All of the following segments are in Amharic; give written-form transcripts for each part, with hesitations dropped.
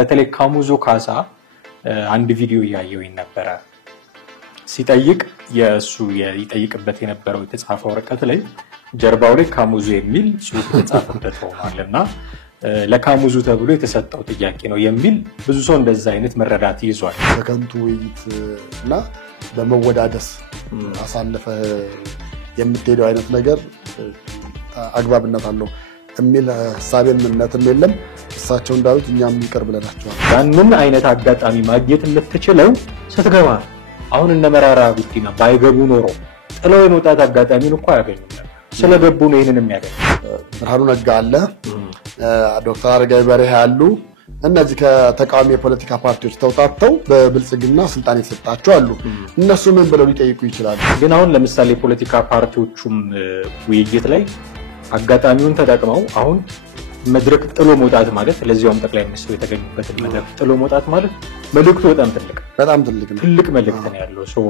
በተለይ ካሙዙ ካሳ አንድ ቪዲዮ ያየውኝ ነበር ሲጠይቅ የሱ ይጠይቅበት የነበረው የተጻፈው ወረቀት ላይ ጀርባው ላይ ካሙዙ የሚል ጽሁፍ ተጻፈበት ሆኗልና ለካሙዙ ተብሎ የተሰጠው ጥያቄ ነው የሚል ብዙ ሰው እንደዛ አይነት መረዳት ይዟል በከንቱ ውይይትና በመወዳደስ አሳልፈ የምትሄደው አይነት ነገር አግባብነት አለው የሚል ሐሳብን እምነትም የለም እሳቸው እንዳሉት እኛም ይቀር ብለናቸዋል ያንን አይነት አጋጣሚ ማግኘት የምትችለው ስትገባ አሁን እነ መራራ ጉዲና ባይገቡ ኖሮ ጥለው የመውጣት አጋጣሚን እንኳን ያገኙ ነበር ስለገቡ ነው ይሄንን የሚያገኙ ብርሃኑ ነጋ አለ ዶክተር አረጋዊ በርሄ አሉ እነዚህ ከተቃዋሚ የፖለቲካ ፓርቲዎች ተውጣጥተው በብልጽግና ስልጣን የተሰጣቸው አሉ እነሱ ምን ብለው ሊጠይቁ ይችላሉ ግን አሁን ለምሳሌ ፖለቲካ ፓርቲዎቹም ውይይት ላይ አጋጣሚውን ተጠቅመው አሁን መድረክ ጥሎ መውጣት ማለት ለዚያውም ጠቅላይ ሚኒስትሩ የተገኙበትን መድረክ ጥሎ መውጣት ማለት መልእክቱ በጣም ትልቅ መልእክት ነው ያለው ሶ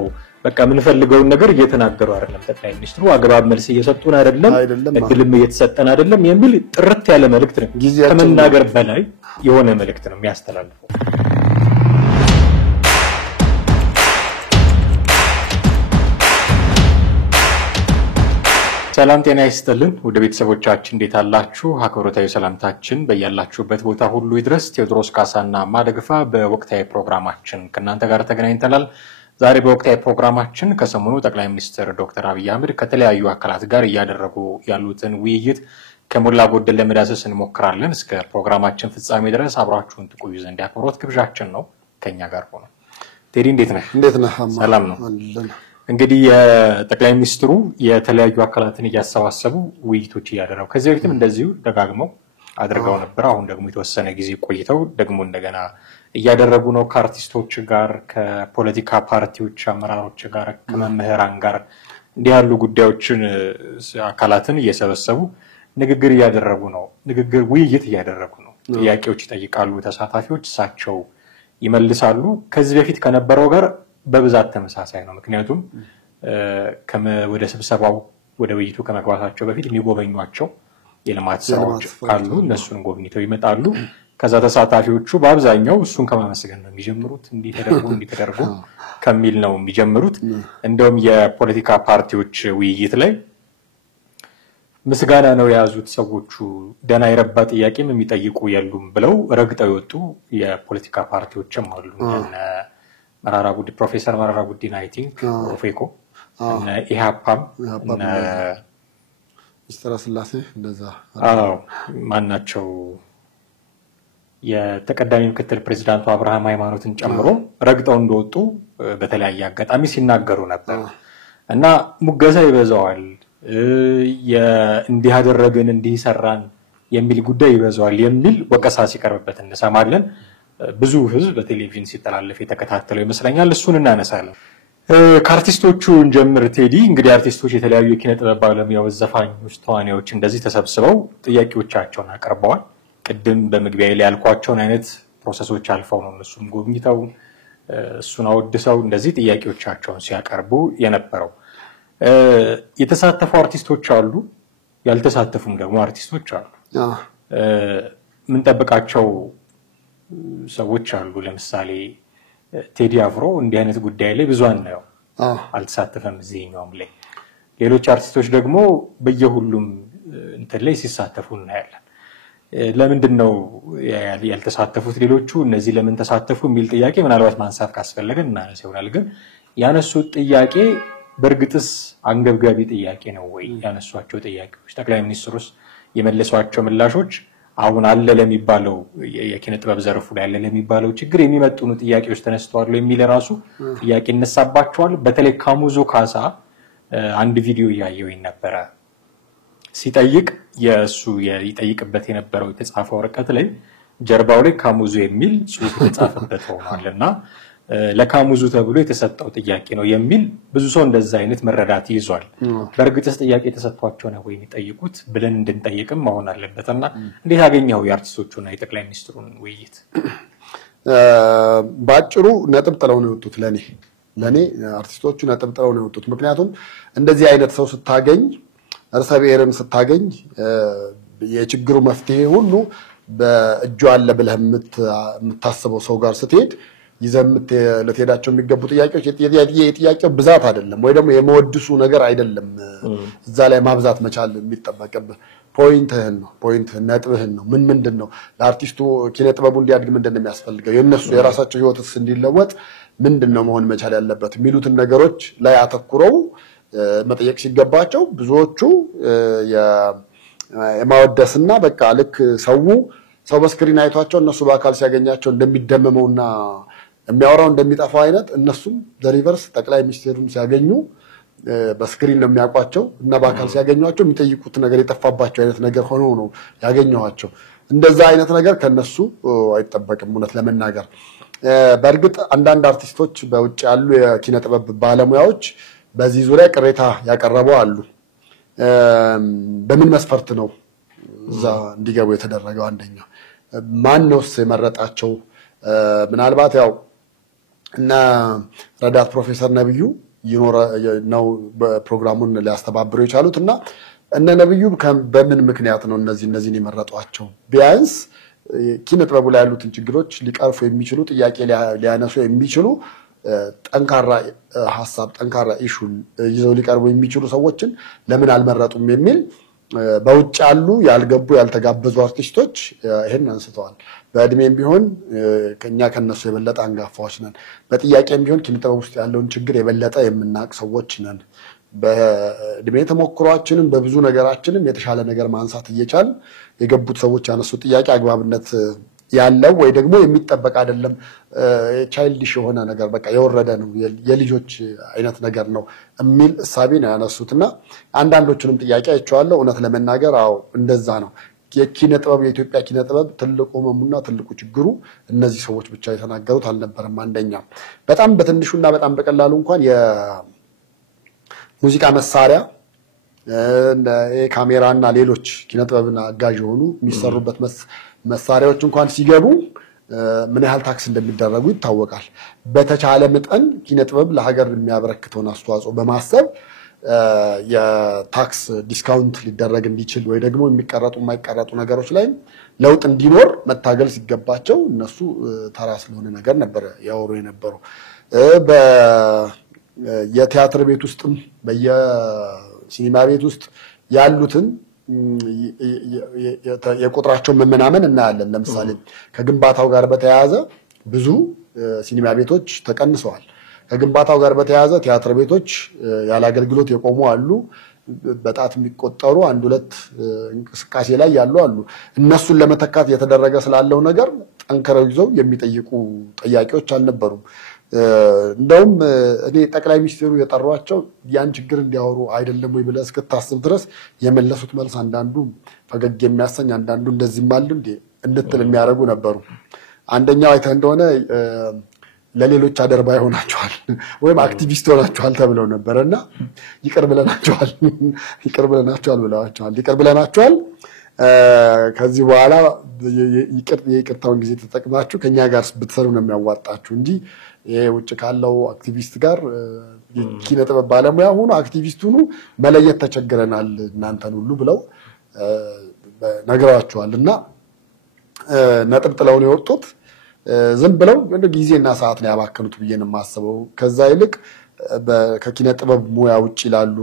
በቃ ምን ፈልገው ነገር እየተናገሩ አይደለም ጠቅላይ ሚኒስትሩ አግባብ መልስ እየሰጡን አይደለም እድልም እየተሰጠን አይደለም የሚል ጥርት ያለ መልእክት ነው ከመናገር በላይ የሆነ መልእክት ነው የሚያስተላልፈው ሰላም ጤና ይስጥልን ወደ ቤተሰቦቻችን እንዴት አላችሁ አክብሮታዊ ሰላምታችን በእያላችሁበት ቦታ ሁሉ ይድረስ ቴዎድሮስ ካሳና ማደግፋ በወቅታዊ ፕሮግራማችን ከናንተ ጋር ተገናኝተናል ዛሬ በወቅታዊ ፕሮግራማችን ከሰሞኑ ጠቅላይ ሚኒስትር ዶክተር አብይ አህመድ ከተለያዩ አካላት ጋር ያደረጉ ያሉትን ውይይት ከሞላ ጎደል ለመዳሰስ እንሞክራለን እስከ ፕሮግራማችን ፍጻሜ ድረስ አብራችሁን ትቆዩ ዘንድ አክብሮት ግብዣችን ነው ከኛ ጋር ሆኖ ቴዲ እንዴት ነህ ሰላም ነው እንግዲህ የጠቅላይ ሚኒስትሩ የተለያዩ አካላትን ያያሰባሰቡ ውይይቶች ያደረጉ ከዚህ በፊትም እንደዚሁ ደጋግመው አድርገው ነበር አሁን ደግሞ የተወሰነ ጊዜ ቆይተው ደግሞ እንደገና ያደረጉ ነው ከአርቲስቶች ጋር ከፖለቲካ ፓርቲዎች አመራሮች ጋር ከመምህራን ጋር እንዲህ ያሉ ጉዳዮችን አካላትን እየሰበሰቡ ንግግር ያደረጉ ነው ንግግር ውይይት ያደረጉ ነው ጥያቄዎች ይጠይቃሉ ተሳታፊዎች እሳቸው ይመልሳሉ ከዚህ በፊት ከነበረው ጋር በብዛት ተመሳሳይ ነው ምክንያቱም ወደ ስብሰባው ወደ ውይይቱ ከመግባታቸው በፊት የሚጎበኙአቸው የልማት ስራዎች ካሉ እነሱን ጎብኝተው ይመጣሉ ከዛ ተሳታፊዎቹ በአብዛኛው እሱን ከማመስገን ነው የሚጀምሩት እንዲተደርጉ ከሚል ነው የሚጀምሩት እንደውም የፖለቲካ ፓርቲዎች ውይይት ላይ ምስጋና ነው ያዙት ሰዎቹ ደና ይረባ ጥያቄም የሚጠይቁ ያሉም ብለው ረግጠው ይወጡ የፖለቲካ ፓርቲዎችም አሉ መራራ ጉዲ ፕሮፌሰር መራራ ጉዲና አይ ቲንክ ኦፌኮ እና ኢሃፓም እና ሚስተር ስላሴ እንደዛ ማናቸው የተቀዳሚ ምክትል ፕሬዝዳንቱ አብርሃም ሃይማኖትን ጨምሮ ረግጠው እንደወጡ በተለያየ አጋጣሚ ሲናገሩ ነበር እና ሙገሳ ይበዛዋል እንዲህ አደረገን እንዲህ ሰራን የሚል ጉዳይ ይበዛዋል የሚል ወቀሳ ሲቀርብበት እንሰማለን ብዙ ህዝብ በቴሌቪዥን ሲተላለፍ የተከታተለው ይመስለኛል እሱን እናነሳለን ከአርቲስቶቹ እንጀምር ቴዲ እንግዲህ አርቲስቶች የተለያዩ የኪነ ጥበብ ባለሙያዎች ዘፋኞች ተዋናዮች እንደዚህ ተሰብስበው ጥያቄዎቻቸውን አቀርበዋል ቅድም በመግቢያ ላይ ያልኳቸውን አይነት ፕሮሰሶች አልፈው ነው እነሱም ጎብኝተው እሱን አወድሰው እንደዚህ ጥያቄዎቻቸውን ሲያቀርቡ የነበረው የተሳተፉ አርቲስቶች አሉ ያልተሳተፉም ደግሞ አርቲስቶች አሉ ምን ተጠብቃቸው ሰዎች አሉ ለምሳሌ ቴዲ አፍሮ እንዲህ አይነት ጉዳይ ላይ ብዙ አናየው አልተሳተፈም እዚህኛውም ላይ ሌሎች አርቲስቶች ደግሞ በየሁሉም እንትን ላይ ሲሳተፉ እናያለን ለምንድነው ያልተሳተፉት ሌሎቹ እነዚህ ለምን ተሳተፉ የሚል ጥያቄ ምናልባት ማንሳት ካስፈለገን እናነሳ ይሆናል ግን ያነሱት ጥያቄ በርግጥስ አንገብጋቢ ጥያቄ ነው ወይ ያነሷቸው ጥያቄዎች ጠቅላይ ሚኒስትሩስ የመለሷቸው ምላሾች አሁን አለ ለሚባለው የኪነ ጥበብ ዘርፉ ላይ አለ ለሚባለው ችግር የሚመጡኑ ጥያቄዎች ተነስተዋል የሚል ራሱ ጥያቄ እነሳባቸዋል በተለይ ካሙዙ ካሳ አንድ ቪዲዮ ያየውኝ ነበር ሲጠይቅ የሱ ይጠይቅበት የነበረው የተጻፈው ወረቀት ላይ ጀርባው ላይ ካሙዙ የሚል ጽሁፍ ተጻፈበት ሆኗልና ለካሙዙ ተብሎ የተሰጠው ጥያቄ ነው የሚል ብዙ ሰው እንደዛ አይነት መረዳት ይዟል በርግጥስ ጥያቄ ተሰጥቷቸው ነው ወይ የሚጠይቁት ብለን እንድንጠይቅም መሆን አለበትና እንዴት አገኘው የአርቲስቶቹና የጠቅላይ ሚኒስትሩን ውይይት ባጭሩ ነጥብ ጥለው ነው የወጡት ለኔ አርቲስቶቹ ነጥብ ጥለው ነው የወጡት ምክንያቱም እንደዚህ አይነት ሰው ስታገኝ እርሰ ብሔርን ስታገኝ የችግሩ መፍትሄ ሁሉ በእጁ አለ ብለህ የምታስበው ሰው ጋር ስትሄድ ይዘምት ለተሄዳቸው የሚገቡ ጥያቄዎች የጥያቄው ብዛት አይደለም ወይ ደግሞ የመወድሱ ነገር አይደለም እዛ ላይ ማብዛት መቻል የሚጠበቅብህ ፖይንትህን ነው ነጥብህን ነው ምንድነው ለአርቲስቱ ኪነ ጥበቡ እንዲያድግ ምንድነው የሚያስፈልገው የነሱ የራሳቸው ህይወትስ እንዲለወጥ ምንድነው መሆን መቻል ያለበት የሚሉትን ነገሮች ላይ አተኩረው መጠየቅ ሲገባቸው ብዙዎቹ የማወደስና በቃ ልክ ሰው በስክሪን አይቷቸው እነሱ በአካል ሲያገኛቸው እንደሚደመመውና የሚያወራው እንደሚጠፋው አይነት እነሱም ዘሪቨርስ ጠቅላይ ሚኒስትሩን ሲያገኙ በስክሪን ነው የሚያቋቸው እና በአካል ሲያገኙአቸው የሚጠይቁት ነገር የጠፋባቸው አይነት ነገር ሆኖ ነው ያገኘዋቸው እንደዛ አይነት ነገር ከነሱ አይጠበቅም እውነት ለመናገር በእርግጥ አንዳንድ አርቲስቶች በውጭ ያሉ የኪነ ጥበብ ባለሙያዎች በዚህ ዙሪያ ቅሬታ ያቀረበው አሉ በምን መስፈርት ነው እዛ እንዲገቡ የተደረገው አንደኛው ማን ነው የመረጣቸው ምናልባት ያው እና ረዳት ፕሮፌሰር ነብዩ ነው ፕሮግራሙን ሊያስተባብሩ የቻሉትና እነ ነብዩ በምን ምክንያት ነው እነዚህን የመረጧቸው ቢያንስ ኪነ ጥበቡ ላይ ያሉትን ችግሮች ሊቀርፉ የሚችሉ ጥያቄ ሊያነሱ የሚችሉ ጠንካራ ሐሳብ ጠንካራ ኢሹ ይዘው ሊቀርቡ የሚችሉ ሰዎችን ለምን አልመረጡም የሚል በውጭ ያሉ ያልገቡ ያልተጋበዙ አርቲስቶች ይሄን አንስተዋል በእድሜም ቢሆን ከነሱ የበለጠ አንጋፋዎች ነን በጥያቄም ቢሆን ኪነ ጥበብ ውስጥ ያለውን ችግር የበለጠ የምናቅ ሰዎች ነን በእድሜ ተሞክሯችንም በብዙ ነገራችንም የተሻለ ነገር ማንሳት እየቻል የገቡት ሰዎች ያነሱ ጥያቄ አግባብነት ያለው ወይ ደግሞ የሚጠበቅ አይደለም ቻይልዲሽ የሆነ ነገር በቃ የወረደ ነው የልጆች አይነት ነገር ነው የሚል እሳቤ ነው ያነሱትና አንዳንዶቹንም ጥያቄ አይቻለሁ እውነት ለመናገር አው እንደዛ ነው የኪነ ጥበብ የኢትዮጵያ ኪነ ጥበብ ትልቁ መሙና ትልቁ ችግሩ እነዚህ ሰዎች ብቻ የተናገሩት አልነበረም አንደኛ በጣም በትንሹና በጣም በቀላሉ እንኳን የሙዚቃ መሳሪያ ካሜራና ሌሎች ኪነ ጥበብና አጋዥ ሆኑ የሚሰሩበት መሳሪያዎች እንኳን ሲገቡ ምን ያህል ታክስ እንደሚደረጉ ይታወቃል በተቻለ መጠን ኪነ ጥበብ ለሀገር የሚያበረክተውን አስተዋጽኦ በማሰብ የታክስ ዲስካውንት ሊደረግ እንዲችል ወይ ደግሞ የሚቀረጡ የማይቀረጡ ነገሮች ላይ ለውጥ እንዲኖር መታገል ሲገባቸው እነሱ ተራ ስለሆነ ነገር ነበር ያወሩ የነበረው የቲያትር ቤት ውስጥም በየሲኒማ ቤት ውስጥ ያሉትን የቁጥራቸው መመናመን እናያለን ለምሳሌ ከግንባታው ጋር በተያያዘ ብዙ ሲኒማ ቤቶች ተቀንሰዋል ከግንባታው ጋር በተያያዘ ቲያትር ቤቶች ያለ አገልግሎት የቆሙ አሉ በጣት የሚቆጠሩ አንድ ሁለት እንቅስቃሴ ላይ ያሉ አሉ እነሱን ለመተካት የተደረገ ስላለው ነገር ጠንከረው ይዘው የሚጠይቁ ጥያቄዎች አልነበሩም እንደውም እኔ ጠቅላይ ሚኒስትሩ የጠሯቸው ያን ችግር እንዲያወሩ አይደለም ወይ ብለህ እስክታስብ ድረስ የመለሱት መልስ አንዳንዱ ፈገግ የሚያሰኝ አንዳንዱ እንደዚህ ማል እንድትል የሚያደርጉ ነበሩ አንደኛው አይተ እንደሆነ ለሌሎች አደርባ ይሆናቸዋል ወይም አክቲቪስት ሆናቸዋል ተብለው ነበርና ይቅር ብለናቸዋል ብለዋቸዋል ከዚህ በኋላ ይቅርታውን ጊዜ ተጠቅማችሁ ከኛ ጋር ብትሰሩ ነው የሚያዋጣችሁ እንጂ የውጭ ካለው አክቲቪስት ጋር ኪነ ጥበብ ባለሙያ ሆኖ አክቲቪስት ሆኖ መለየት ተቸግረናል እናንተን ሁሉ ብለው ነግራቸዋልና ነጥብ ጥለው ነው የወጡት ዝም ብለው ጊዜና ሰዓት ነው ያባከኑት ብዬን ማስበው ከዛ ይልቅ ከኪነ ጥበብ ሙያ ውጪ ይላሉ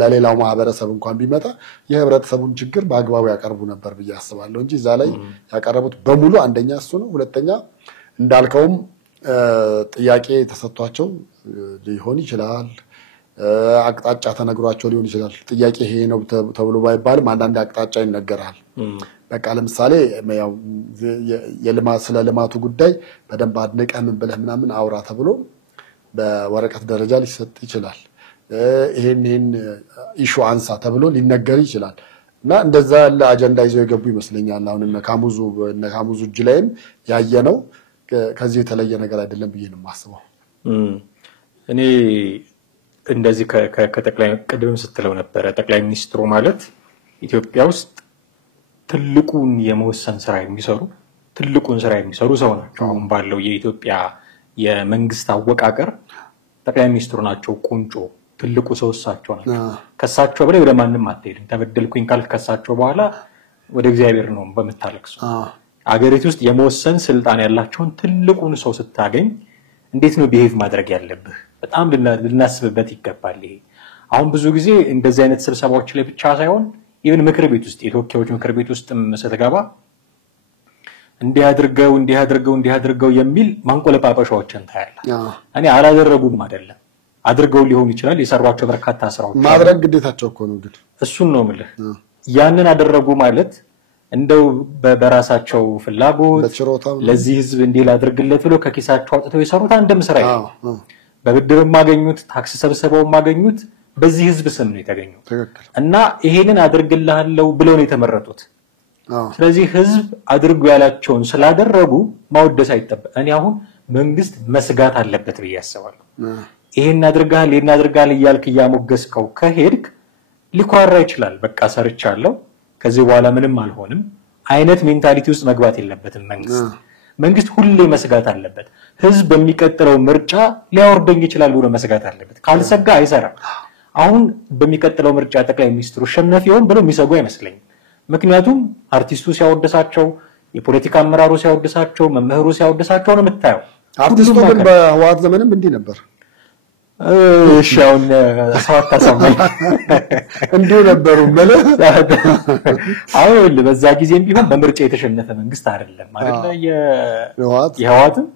ለሌላው ማህበረሰብ እንኳን ቢመጣ የህብረተሰቡን ችግር በአግባቡ ያቀርቡ ነበር ብዬ አስባለሁ እንጂ እዛ ላይ ያቀረቡት በሙሉ አንደኛ እሱ ነው ሁለተኛ እንዳልከውም ጥያቄ ተሰጥቷቸው ሊሆን ይችላል አቅጣጫ ተነግሯቸው ሊሆን ይችላል ጥያቄ ይሄ ነው ተብሎ ባይባልም አንዳንድ አቅጣጫ ይነገራል በቃ ለምሳሌ ያው ስለ ልማቱ ጉዳይ በደንብ አድነቀህ ምን ብለህ ምናምን አውራ ተብሎ በወረቀት ደረጃ ሊሰጥ ይችላል ይሄን ኢሹ አንሳ ተብሎ ሊነገር ይችላል እና እንደዛ ያለ አጀንዳ ይዘው የገቡ ይመስለኛል አሁን እነ ካሙዙ እጅ ላይም ያየነው ከዚህ የተለየ ነገር አይደለም ብዬ ነው የማስበው እኔ እንደዚህ ከጠቅላይ ቅድም ስትለው ነበር ጠቅላይ ሚኒስትሩ ማለት ኢትዮጵያ ውስጥ ትልቁን የመወሰን ስራ የሚሰሩ ሰው ናቸው አሁን ባለው የኢትዮጵያ የመንግስት አወቃቀር ጠቅላይ ሚኒስትሩ ናቸው ቁንጮ ትልቁ ሰው እሳቸው ናቸው ከሳቸው በላይ ወደ ማንንም አትሄድም ተበደልኩኝ ካልክ ከሳቸው በኋላ ወደ እግዚአብሔር ነው በመታለቅሱ አገሪቱ ውስጥ የመወሰን ስልጣን ያላቸውን ትልቁን ሰው ስታገኝ እንዴት ነው ቢሄቭ ማድረግ ያለብህ? በጣም ልናስብበት ይገባል። ይሄ አሁን ብዙ ጊዜ እንደዚህ አይነት ስብሰባዎች ላይ ብቻ ሳይሆን ኢቭን ምክር ቤት ውስጥ የተወካዮች ምክር ቤት ውስጥም ስትገባ እንዲያድርገው የሚል ማንቆለጳጳሻዎችን ታያለህ። እኔ አላደረጉም አይደለም አድርገው ሊሆን ይችላል። የሰሯቸው በርካታ ስራዎች ማድረግ ግዴታቸው እኮ ነው። ግን እሱን ነው የምልህ። ያንን አደረጉ ማለት እንደው በራሳቸው ፍላጎት ለዚህ ህዝብ እንዲል አድርግለት ብሎ ከኪሳቸው አውጥተው የሰሩት አንድም ስራ የለም። በብድርም ማገኙት ታክስ ሰብስበው ማገኙት በዚህ ህዝብ ስም ነው የተገኘው እና ይሄንን አድርግልሃለው ብለው ነው የተመረጡት። ስለዚህ ህዝብ አድርጉ ያላቸውን ስላደረጉ ማወደስ አይጠበቅ። እኔ አሁን መንግስት መስጋት አለበት ብዬ አስባለሁ። ይሄን አድርጋል እያልክ ያሞገስከው ከሄድክ ሊኮራራ ይችላል። በቃ ሰርቻለሁ ከዚህ በኋላ ምንም አልሆንም አይነት ሜንታሊቲ ውስጥ መግባት የለበትም መንግስት ሁሌ መስጋት አለበት። ህዝብ በሚቀጥለው ምርጫ ሊያወርደኝ ይችላል ብሎ መስጋት አለበት። ካልሰጋ አይሰራም። አሁን በሚቀጥለው ምርጫ ጠቅላይ ሚኒስትሩ ሸነፍ ይሆን ብሎ የሚሰጉ አይመስለኝም። ምክንያቱም አርቲስቱ ሲያወድሳቸው፣ የፖለቲካ አመራሩ ሲያወድሳቸው፣ መምህሩ ሲያወድሳቸው ነው የምታየው። አርቲስቱ ግን በህወሓት ዘመንም እንዲህ ነበር። እሺ አሁን ሰዋት ታሰማኝ እንዲሁ ነበሩ ማለት አሁን በዛ ጊዜም ቢሆን በምርጫ የተሸነፈ መንግስት አይደለም ማለት የህወሓትም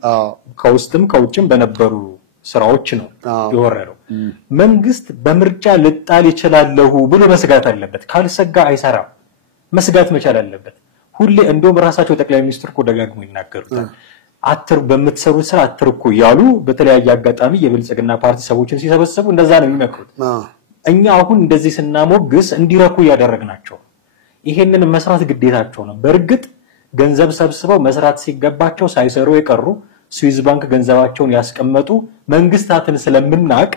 ከውስጥም ከውጭም በነበሩ ስራዎች ነው የወረረው። መንግስት በምርጫ ልጣል ይችላልሁ ብሎ መስጋት አለበት። ካልሰጋ አይሰራም። መስጋት መቻል አለበት። ሁሌ እንደውም ራሳቸው ጠቅላይ ሚኒስትር እኮ ደጋግሞ ይናገሩታል። በምትሰሩት ስራ አትርኩ ያሉ በተለያየ አጋጣሚ የብልጽግና ፓርቲ ሰዎችን ሲሰበሰቡ እንደዛ ነው የሚመክሩት። እኛ አሁን እንደዚህ ስናሞግስ እንዲረኩ ያደረግናቸው ይሄንን መስራት ግዴታቸው ነው። በርግጥ ገንዘብ ሰብስበው መስራት ሲገባቸው ሳይሰሩ የቀሩ ስዊዝ ባንክ ገንዘባቸውን ያስቀመጡ መንግስታትን ስለምናቅ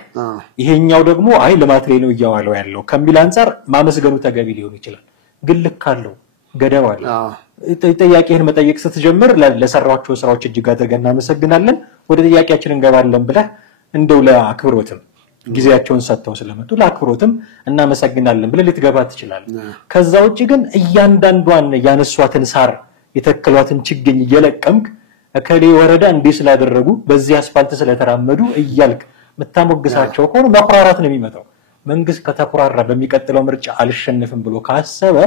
ይሄኛው ደግሞ አይ ልማት ላይ ነው እያዋለው ያለው ከሚል አንፃር ማመስገኑ ተገቢ ሊሆን ይችላል። ግን ልክ አለው ገደብ አለ። ጥያቄህን መጠየቅ ስትጀምር ለሰራቸው ስራዎች እጅግ አድርገን እናመሰግናለን ወደ ጥያቄያችን እንገባለን ብለህ እንደው ለአክብሮትም ጊዜያቸውን ሰጥተው ስለመጡ ለአክብሮትም እናመሰግናለን ብለህ ልትገባ ትችላለህ። ከዛ ውጪ ግን እያንዳንዷን ያነሷትን ሳር የተከሏትን ችግኝ እየለቀምክ እከሌ ወረዳ እንዲህ ስላደረጉ በዚህ አስፋልት ስለተራመዱ እያልክ መታሞግሳቸው ሆኖ መኩራራት ነው የሚመጣው። መንግስት ከተኩራራ በሚቀጥለው ምርጫ አልሸነፍም ብሎ ካሰበ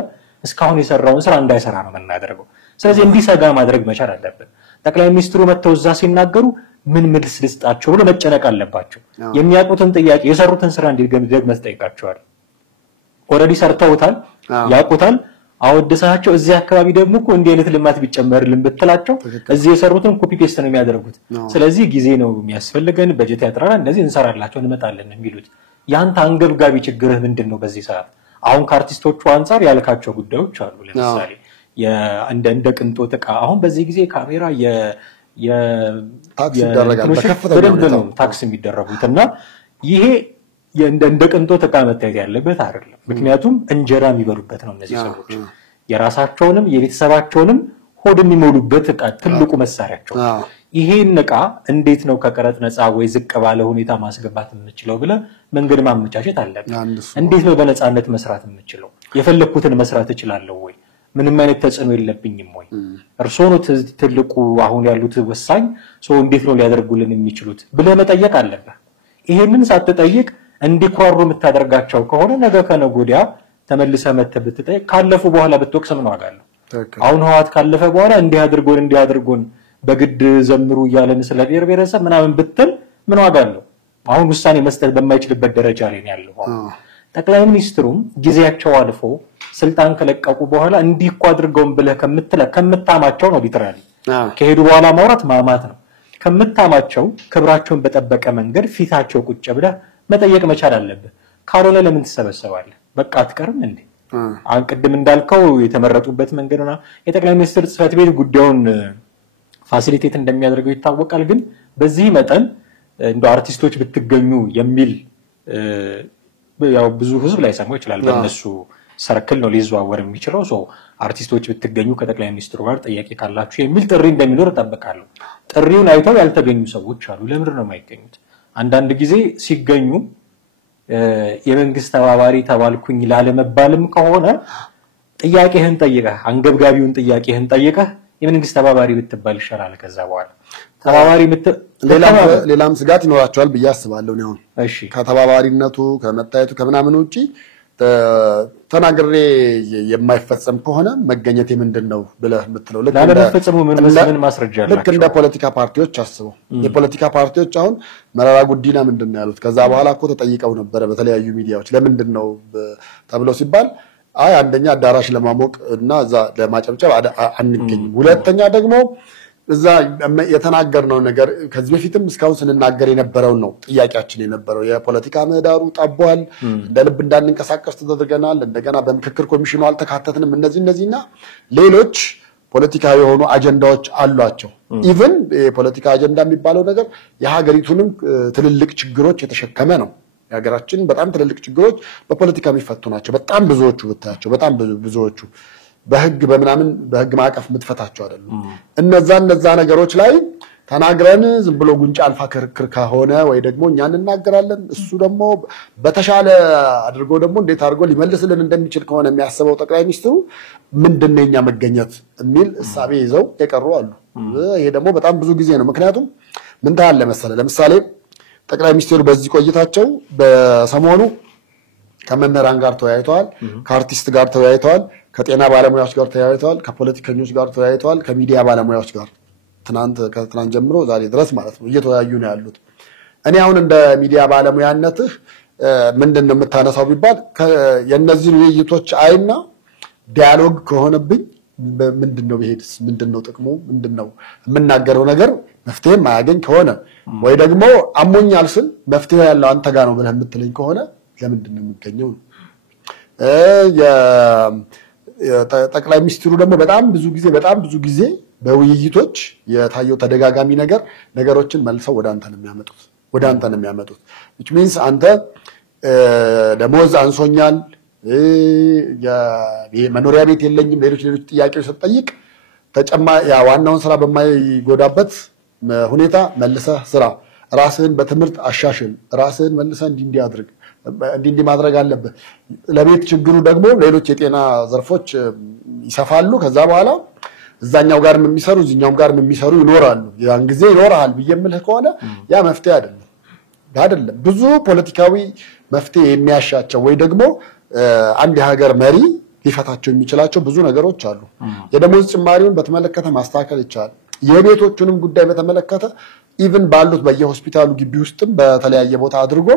እስካሁን የሰራውን ስራ እንዳይሰራ ነው የምናደርገው። ስለዚህ እንዲሰጋ ማድረግ መቻል አለበት። ጠቅላይ ሚኒስትሩ መተው እዛ ሲናገሩ ምን መልስ ልስጣቸው ብሎ መጨነቅ አለባቸው። የሚያውቁትን ጥያቄ የሰሩትን ስራ እንዲገምደግ መስጠይቃቸዋል። ኦሬዲ ሰርተውታል ያውቁታል። አወድሳቸው እዚህ አካባቢ ደግሞ እኮ እንዲህ አይነት ልማት ቢጨመርልን ብትላቸው እዚህ የሰሩትን ኮፒ ፔስት ነው የሚያደርጉት። ስለዚህ ጊዜ ነው የሚያስፈልገን በጀት ያጥራና እንደዚህ እንሰራላቸው እንመጣለን የሚሉት። ያንተ አንገብጋቢ ችግርህ ምንድነው በዚህ ሰዓት? አሁን ከአርቲስቶቹ አንፃር ያልካቸው ጉዳዮች አሉ። ለምሳሌ እንደ ቅንጦት ዕቃ አሁን በዚህ ጊዜ ካሜራ ታክስ የሚደረጉትና ይሄ እንደ ቅንጦት ዕቃ መታየት ያለበት አይደለም። ምክንያቱም እንጀራ የሚበሉበት ነው እነዚህ ሰዎች። የራሳቸውንም የቤተሰባቸውንም ሆድ የሚሞሉበት ዕቃ ትልቁ መሳሪያቸው። ይሄን ዕቃ እንዴት ነው ከቀረጥ ነፃ ወይ ዝቅ ባለ ሁኔታ ማስገባት የምንችለው ብለ መንገድ ማመቻቸት አለበት። እንዴት ነው በነፃነት መስራት የምንችለው? የፈለኩትን መስራት እችላለሁ ወይ? ምንም አይነት ተጽዕኖ የለብኝም ወይ? እርሶ ነው ትልቁ አሁን ያሉት ወሳኝ ሰው እንዴት ነው ሊያደርጉልን የሚችሉት ብለ መጠየቅ አለበት። ይሄንን ሳትጠይቅ እንዲኮሩ የምታደርጋቸው ከሆነ ነገ ከነጎዲያ ተመልሰ መተብትጠይቅ ካለፉ በኋላ ብትወቅስ ምን ዋጋ አለው? አሁን ህወሓት ካለፈ በኋላ እንዲህ አድርጎን በግድ ዘምሩ ያለን ስለ ብሔር ብሔረሰብ ምናምን ብትል ምን ዋጋ አለው? አሁን ውሳኔ መስጠት በማይችልበት ደረጃ ላይ ነው ያለው። ጠቅላይ ሚኒስትሩም ጊዜያቸው አልፎ ስልጣን ከለቀቁ በኋላ እንዲህ አድርገውን ብለህ ከምታማቸው ነው ሊትራሊ ከሄዱ በኋላ ማውራት ማማት ነው። ከምታማቸው ክብራቸውን በጠበቀ መንገድ ፊታቸው ቁጭ ብለህ መጠየቅ መቻል አለበት። ካልሆነ ለምን ተሰበሰባለህ? በቃ አትቀርም እንዴ? ቅድም እንዳልከው የተመረጡበት መንገድና የጠቅላይ ሚኒስትር ጽሕፈት ቤት ጉዳዩን ፋሲሊቴት እንደሚያደርገው ይታወቃል። ግን በዚህ መጠን እንደ አርቲስቶች ብትገኙ የሚል ያው ብዙ ህዝብ ላይ ሰማው ይችላል። በእነሱ ሰርክል ነው ሊዘዋወር የሚችለው። አርቲስቶች ብትገኙ ከጠቅላይ ሚኒስትሩ ጋር ጥያቄ ካላችሁ የሚል ጥሪ እንደሚኖር ተጠብቃለሁ። ጥሪውን አይተው ያልተገኙ ሰዎች አሉ። ለምን ነው የማይገኙት? አንዳንድ ጊዜ ሲገኙ የመንግስት ተባባሪ ተባልኩኝ ላለመባልም ከሆነ ጥያቄህን ጠይቀህ አንገብጋቢውን ጥያቄህን ጠይቀህ የመንግስት ተባባሪ ብትባል ይሻላል ከዛ በኋላ ተባባሪ ሌላም ስጋት ይኖራቸዋል ብዬ አስባለሁ ነው እሺ ከተባባሪነቱ ከመታየቱ ከምናምን ውጪ ተናግሬ የማይፈጸም ከሆነ መገኘት ምንድነው ብለህ የምትለው ለማይፈጸሙ ምን ማስረጃ አላችሁ ልክ እንደ ፖለቲካ ፓርቲዎች አስበው የፖለቲካ ፓርቲዎች አሁን መረራ ጉዲና ምንድነው ያሉት ከዛ በኋላ እኮ ተጠይቀው ነበር በተለያዩ ሚዲያዎች ለምንድነው ተብሎ ሲባል አይ አንደኛ አዳራሽ ለማሞቅ እና እዛ ለማጨብጨብ አንገኝ ሁለተኛ ደግሞ እዛ የተናገርነው ነገር ከዚህ በፊትም እስካሁን ስንናገር የነበረው ነው ጥያቄያችን የነበረው የፖለቲካ ምህዳሩ ጠቧል እንደ ልብ እንዳንንቀሳቀስ ተደርገናል እንደገና በምክክር ኮሚሽኑ አልተካተትንም እነዚህና ሌሎች ፖለቲካዊ የሆኑ አጀንዳዎች አሏቸው ኢቭን የፖለቲካ አጀንዳ የሚባለው ነገር የሀገሪቱንም ትልልቅ ችግሮች የተሸከመ ነው የሀገራችን በጣም ትልልቅ ችግሮች በፖለቲካ የሚፈቱ ናቸው በጣም ብዙዎቹ ብታያቸው በጣም ብዙዎቹ በህግ በመናምን በህግ ማዕቀፍ ምትፈታቸው አይደለም እነዛ ነገሮች ላይ ተናግረን ዝም ብሎ ጉንጫ አልፋ ክርክር ከሆነ ወይ ደግሞ እኛ እንናገራለን እሱ ደግሞ በተሻለ አድርጎ ደግሞ እንዴት አድርጎ ሊመልስልን እንደሚችል ከሆነ የሚያስበው ጠቅላይ ሚኒስትሩ ምንድነኛ መገኘት የሚል እሳቤ ይዘው የቀሩ አሉ ይሄ ደግሞ በጣም ብዙ ጊዜ ነው ምክንያቱም ምን ታለ መሰለ ለምሳሌ ጠቅላይ ሚኒስትሩ በዚህ ቆይታቸው በሰሞኑ ከመምህራን ጋር ተወያይተዋል ከአርቲስት ጋር ተወያይተዋል ከጤና ባለሙያዎች ጋር ተወያይተዋል ከፖለቲከኞች ጋር ተወያይተዋል ከሚዲያ ባለሙያዎች ጋር ከትናንት ጀምሮ ዛሬ ድረስ ማለት ነው እየተወያዩ ነው ያሉት እኔ አሁን እንደ ሚዲያ ባለሙያነትህ ምንድነው የምታነሳው ቢባል የነዚህ ውይይቶች አይና ዲያሎግ ከሆነብኝ ምንድነው በሄድስ ምንድነው ጥቅሙ ምንድነው የምናገረው ነገር መፍትሄ ማያገኝ ከሆነ ወይ ደግሞ አሞኛል ስል መፍትሄ ያለው አንተ ጋር ነው ብለህ የምትለኝ ከሆነ ለምንድነው የምገኘው ጠቅላይ ሚኒስትሩ ደግሞ በጣም ብዙ ጊዜ በውይይቶች የታየው ተደጋጋሚ ነገሮችን መልሰው ወደ አንተ ነው የሚያመጡት which means አንተ ደሞዝ አንሶኛል የመኖሪያ ቤት የለኝም ሌሎች ጥያቄዎች ስትጠይቅ ያ ዋናውን ስራ በማይጎዳበት ሁኔታ መልሰህ ስራ ራስህን በትምህርት አሻሽል ራስህን መልሰህ እንዲህ ማድረግ አለበት ለቤት ችግሩ ደግሞ ሌሎች የጤና ዘርፎች ይሰፋሉ ከዛ በኋላ እዛኛው ጋር የሚሰሩ እዚኛው ጋር የሚሰሩ ይኖራሉ ያን ጊዜ ይኖርሃል በየምልህ ከሆነ ያ መፍትሄ አይደለም ብዙ ፖለቲካዊ መፍትሄ የሚያሻቸው ወይ ደግሞ አንድ የሀገር መሪ ሊፈታቸው የሚችላቸው ብዙ ነገሮች አሉ የደሞዝ ጭማሪውን በተመለከተ ማስተካከል ይቻላል የቤቶቹንም ጉዳይ በተመለከተ ኢቭን ባሉት በየሆስፒታሉ ግቢ ውስጥም በተለያየ ቦታ አድርጎ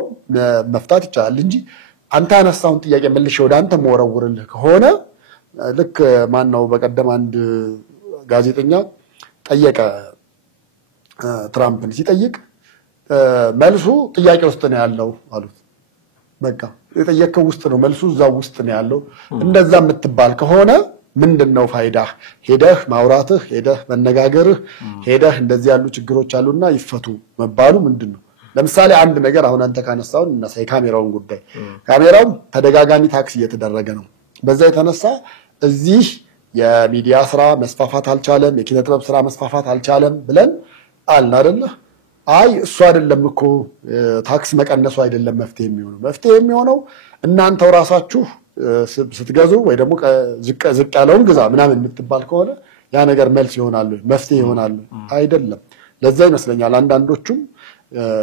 መፍታት ይቻላል እንጂ አንተ አነሳውን ጥያቄ መልሼ ወደ አንተ መወረውርልህ ከሆነ ልክ ማን ነው በቀደም አንድ ጋዜጠኛ ጠየቀ ትራምፕን ሲጠይቅ መልሱ ጥያቄ ውስጥ ነው ያለው አሉት በቃ የጠየቀው ውስጥ ነው መልሱ እዛው ውስጥ ነው ያለው እንደዛ የምትባል ከሆነ ምንድነው ፋይዳ ሄደህ ማውራትህ ሄደህ መነጋገርህ ሄደህ እንደዚህ ያሉ ችግሮች አሉና ይፈቱ መባሉ ምንድነው ለምሳሌ አንድ ነገር አሁን አንተ ካነሳው እና ካሜራውን ጉዳይ ካሜራው ተደጋጋሚ ታክስ እየተደረገ ነው በዛ የተነሳ እዚህ የሚዲያ ስራ መስፋፋት አልቻለም የኪነ ጥበብ ስራ መስፋፋት አልቻለም ብለን አልን አይደለ አይ እሱ አይደለም እኮ ታክስ መቀነሱ አይደለም መፍትሄ የሚሆነው እናንተው ራሳችሁ ስትገዙ ወይ ደግሞ ዝቅ ያለውን ግዛ ምናምን የምትባል ከሆነ ያ ነገር መልስ ይሆናል መፍትሄ ይሆናል አይደለም ለዛ ይመስለኛል አንዳንዶቹም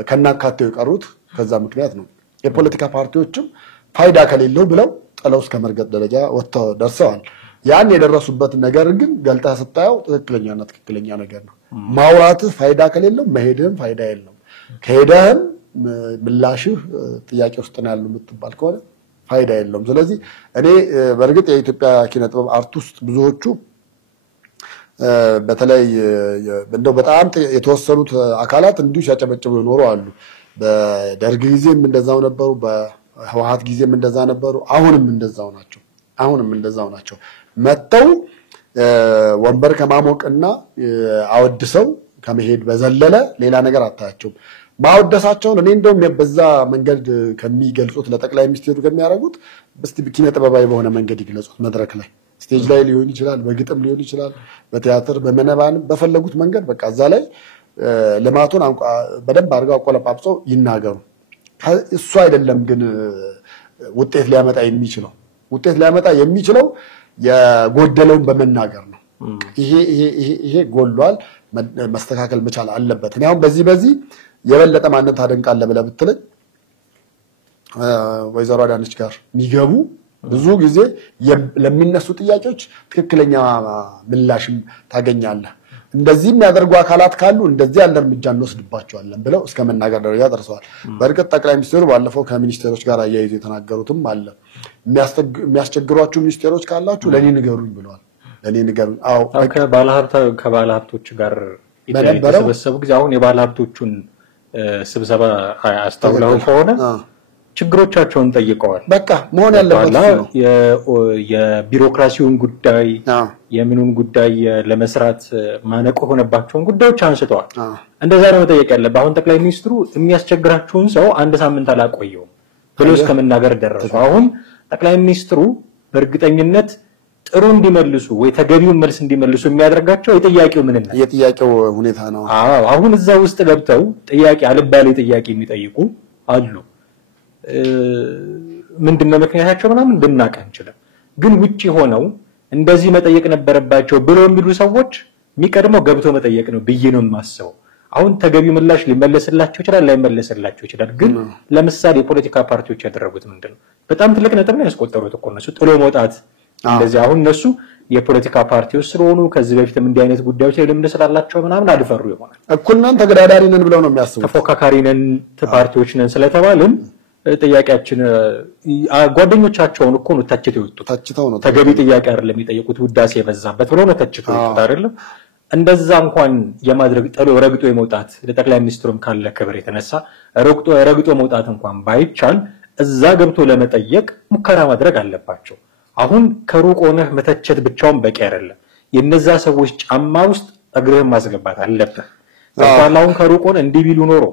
ከናካቴው የቀሩት ከዛ ምክንያት ነው የፖለቲካ ፓርቲዎችም ፋይዳ ከሌለው ብለው ጥለው እስከ መርገጥ ደረጃ ወጥተው ደርሰዋል ያን የደረሱበት ነገር ግን ገልጣ ስታየው ትክክለኛ ነገር ነው ማውራት ፋይዳ ከሌለው መሄድም ፋይዳ የለውም ከሄደህም ምላሽህ ጥያቄ ውስጥ ነው ያለው የምትባል ከሆነ ፋይዳ የለውም ስለዚህ እኔ በርግጥ የኢትዮጵያ ኪነ ጥበብ አርት ውስጥ ብዙዎቹ በተለይ እንደው በጣም የተወሰኑት አካላት እንዲሁ ሲያጨበጭቡ ይኖሩ አሉ በደርግ ጊዜም እንደዛው ነበሩ በህወሓት ጊዜም እንደዛ ነበሩ አሁንም እንደዛው ናቸው መተው ወንበር ከማሞቅና አወድሰው ከመሄድ በዘለለ ሌላ ነገር አታያቸው ማወደሳቸውን እኔ እንደውም በዛ መንገድ ከሚገልጹት ለጠቅላይ ሚኒስትሩ ከሚያረጉት በስቲ ኪነ ጥበባዊ በሆነ መንገድ ይግለጹት መድረክ ላይ ስቴጅ ላይ ሊሆን ይችላል በግጥም ሊሆን ይችላል በቲያትር በመነባን በፈለጉት መንገድ በቃ እዛ ላይ ለማቱን በደንብ አድርገው አቆለጳጵሰው ይናገሩ እሱ አይደለም ግን ውጤት ሊያመጣ የሚችለው የጎደለውን በመናገር ነው ይሄ ጎሏል፣ መስተካከል መቻል አለበት። እኔ አሁን በዚህ የበለጠ ማንነት ታደንቃለህ ብለህ ብትለኝ ወይዘሮ አዳነች ጋር የሚገቡ ብዙ ጊዜ ለሚነሱ ጥያቄዎች ትክክለኛ ምላሽም ታገኛለህ። እንደዚህ የሚያደርጉ አካላት ካሉ እንደዚህ ያለ እርምጃ እንወስድባቸዋለን ብለው እስከ መናገር ደረጃ ደርሰዋል። በእርግጥ ጠቅላይ ሚኒስትሩ ባለፈው ከሚኒስቴሮች ጋር አያይዞ የተናገሩትም አለ። የሚያስቸግሯችሁ ሚኒስቴሮች ካላችሁ ለኔ ንገሩኝ ብለዋል። ለኔ ንገሩኝ። አዎ ከባለሀብቶች ጋር የተሰበሰቡ ጊዜ አሁን የባለሀብቶቹን ስብሰባ አስተውለው ከሆነ ችግሮቻቸውን ጠይቀዋል። በቃ መሆን ያለበት ነው። የቢሮክራሲውን ጉዳይ የምኑን ጉዳይ ለመስራት ማነቆ ሆነባቸውን ጉዳዮች አንስተዋል። እንደዛ ነው መጠየቅ ያለበት። አሁን ጠቅላይ ሚኒስትሩ የሚያስቸግራቸውን ሰው አንድ ሳምንት አላቆየውም ብሎ እስከመናገር ደረሱ። አሁን ጠቅላይ ሚኒስትሩ በእርግጠኝነት ጥሩ እንዲመልሱ ወይ ተገቢውን መልስ እንዲመልሱ የሚያደርጋቸው የጥያቄው ምንነት የጥያቄው ሁኔታ ነው። አሁን እዛ ውስጥ ገብተው ጥያቄ አልባሌ ጥያቄ የሚጠይቁ አሉ። ምንድነው ምክንያታቸው ምናምን ልናውቅ አንችልም። ግን ውጪ ሆነው እንደዚህ መጠየቅ ነበረባቸው ብሎ የሚሉ ሰዎች የሚቀድመው ገብቶ መጠየቅ ነው ብዬ ነው የማስበው። አሁን ተገቢ ምላሽ ሊመለስላቸው ይችላል፣ ላይመለስላቸው ይችላል። ግን ለምሳሌ የፖለቲካ ፓርቲዎች ያደረጉት ምንድነው በጣም ትልቅ ነጥብ ነው ያስቆጠሩት እኮ እነሱ ጥሎ መውጣት። እንደዚህ አሁን እነሱ የፖለቲካ ፓርቲዎች ስለሆኑ ከዚህ በፊትም እንዲህ አይነት ጉዳዮች ላይ ልምድ ስላላቸው ምናምን አልፈሩ ይሆናል። እኩልናን ተገዳዳሪ ነን ብለው ነው የሚያስቡት። ተፎካካሪ ነን ፓርቲዎች ነን ስለተባልን ጥያቄያችን ጓደኞቻቸውን እኮ ነው ተችተው ነው ተገቢ ጥያቄ አይደለም የሚጠይቁት ውዳሴ የበዛበት ብለው ነው ተችተው አይደለም። እንደዛ እንኳን የማድረግ ጥሎ ረግጦ የመውጣት ለጠቅላይ ሚኒስትሩም ካለ ክብር የተነሳ ረግጦ መውጣት እንኳን ባይቻል እዛ ገብቶ ለመጠየቅ ሙከራ ማድረግ አለባቸው። አሁን ከሩቅ ሆነህ መተቸት ብቻውን በቂ አይደለም። የነዛ ሰዎች ጫማ ውስጥ እግርህን ማስገባት አለበት። አሁን ከሩቅ ሆነህ እንዲህ ቢሉ ኖሮ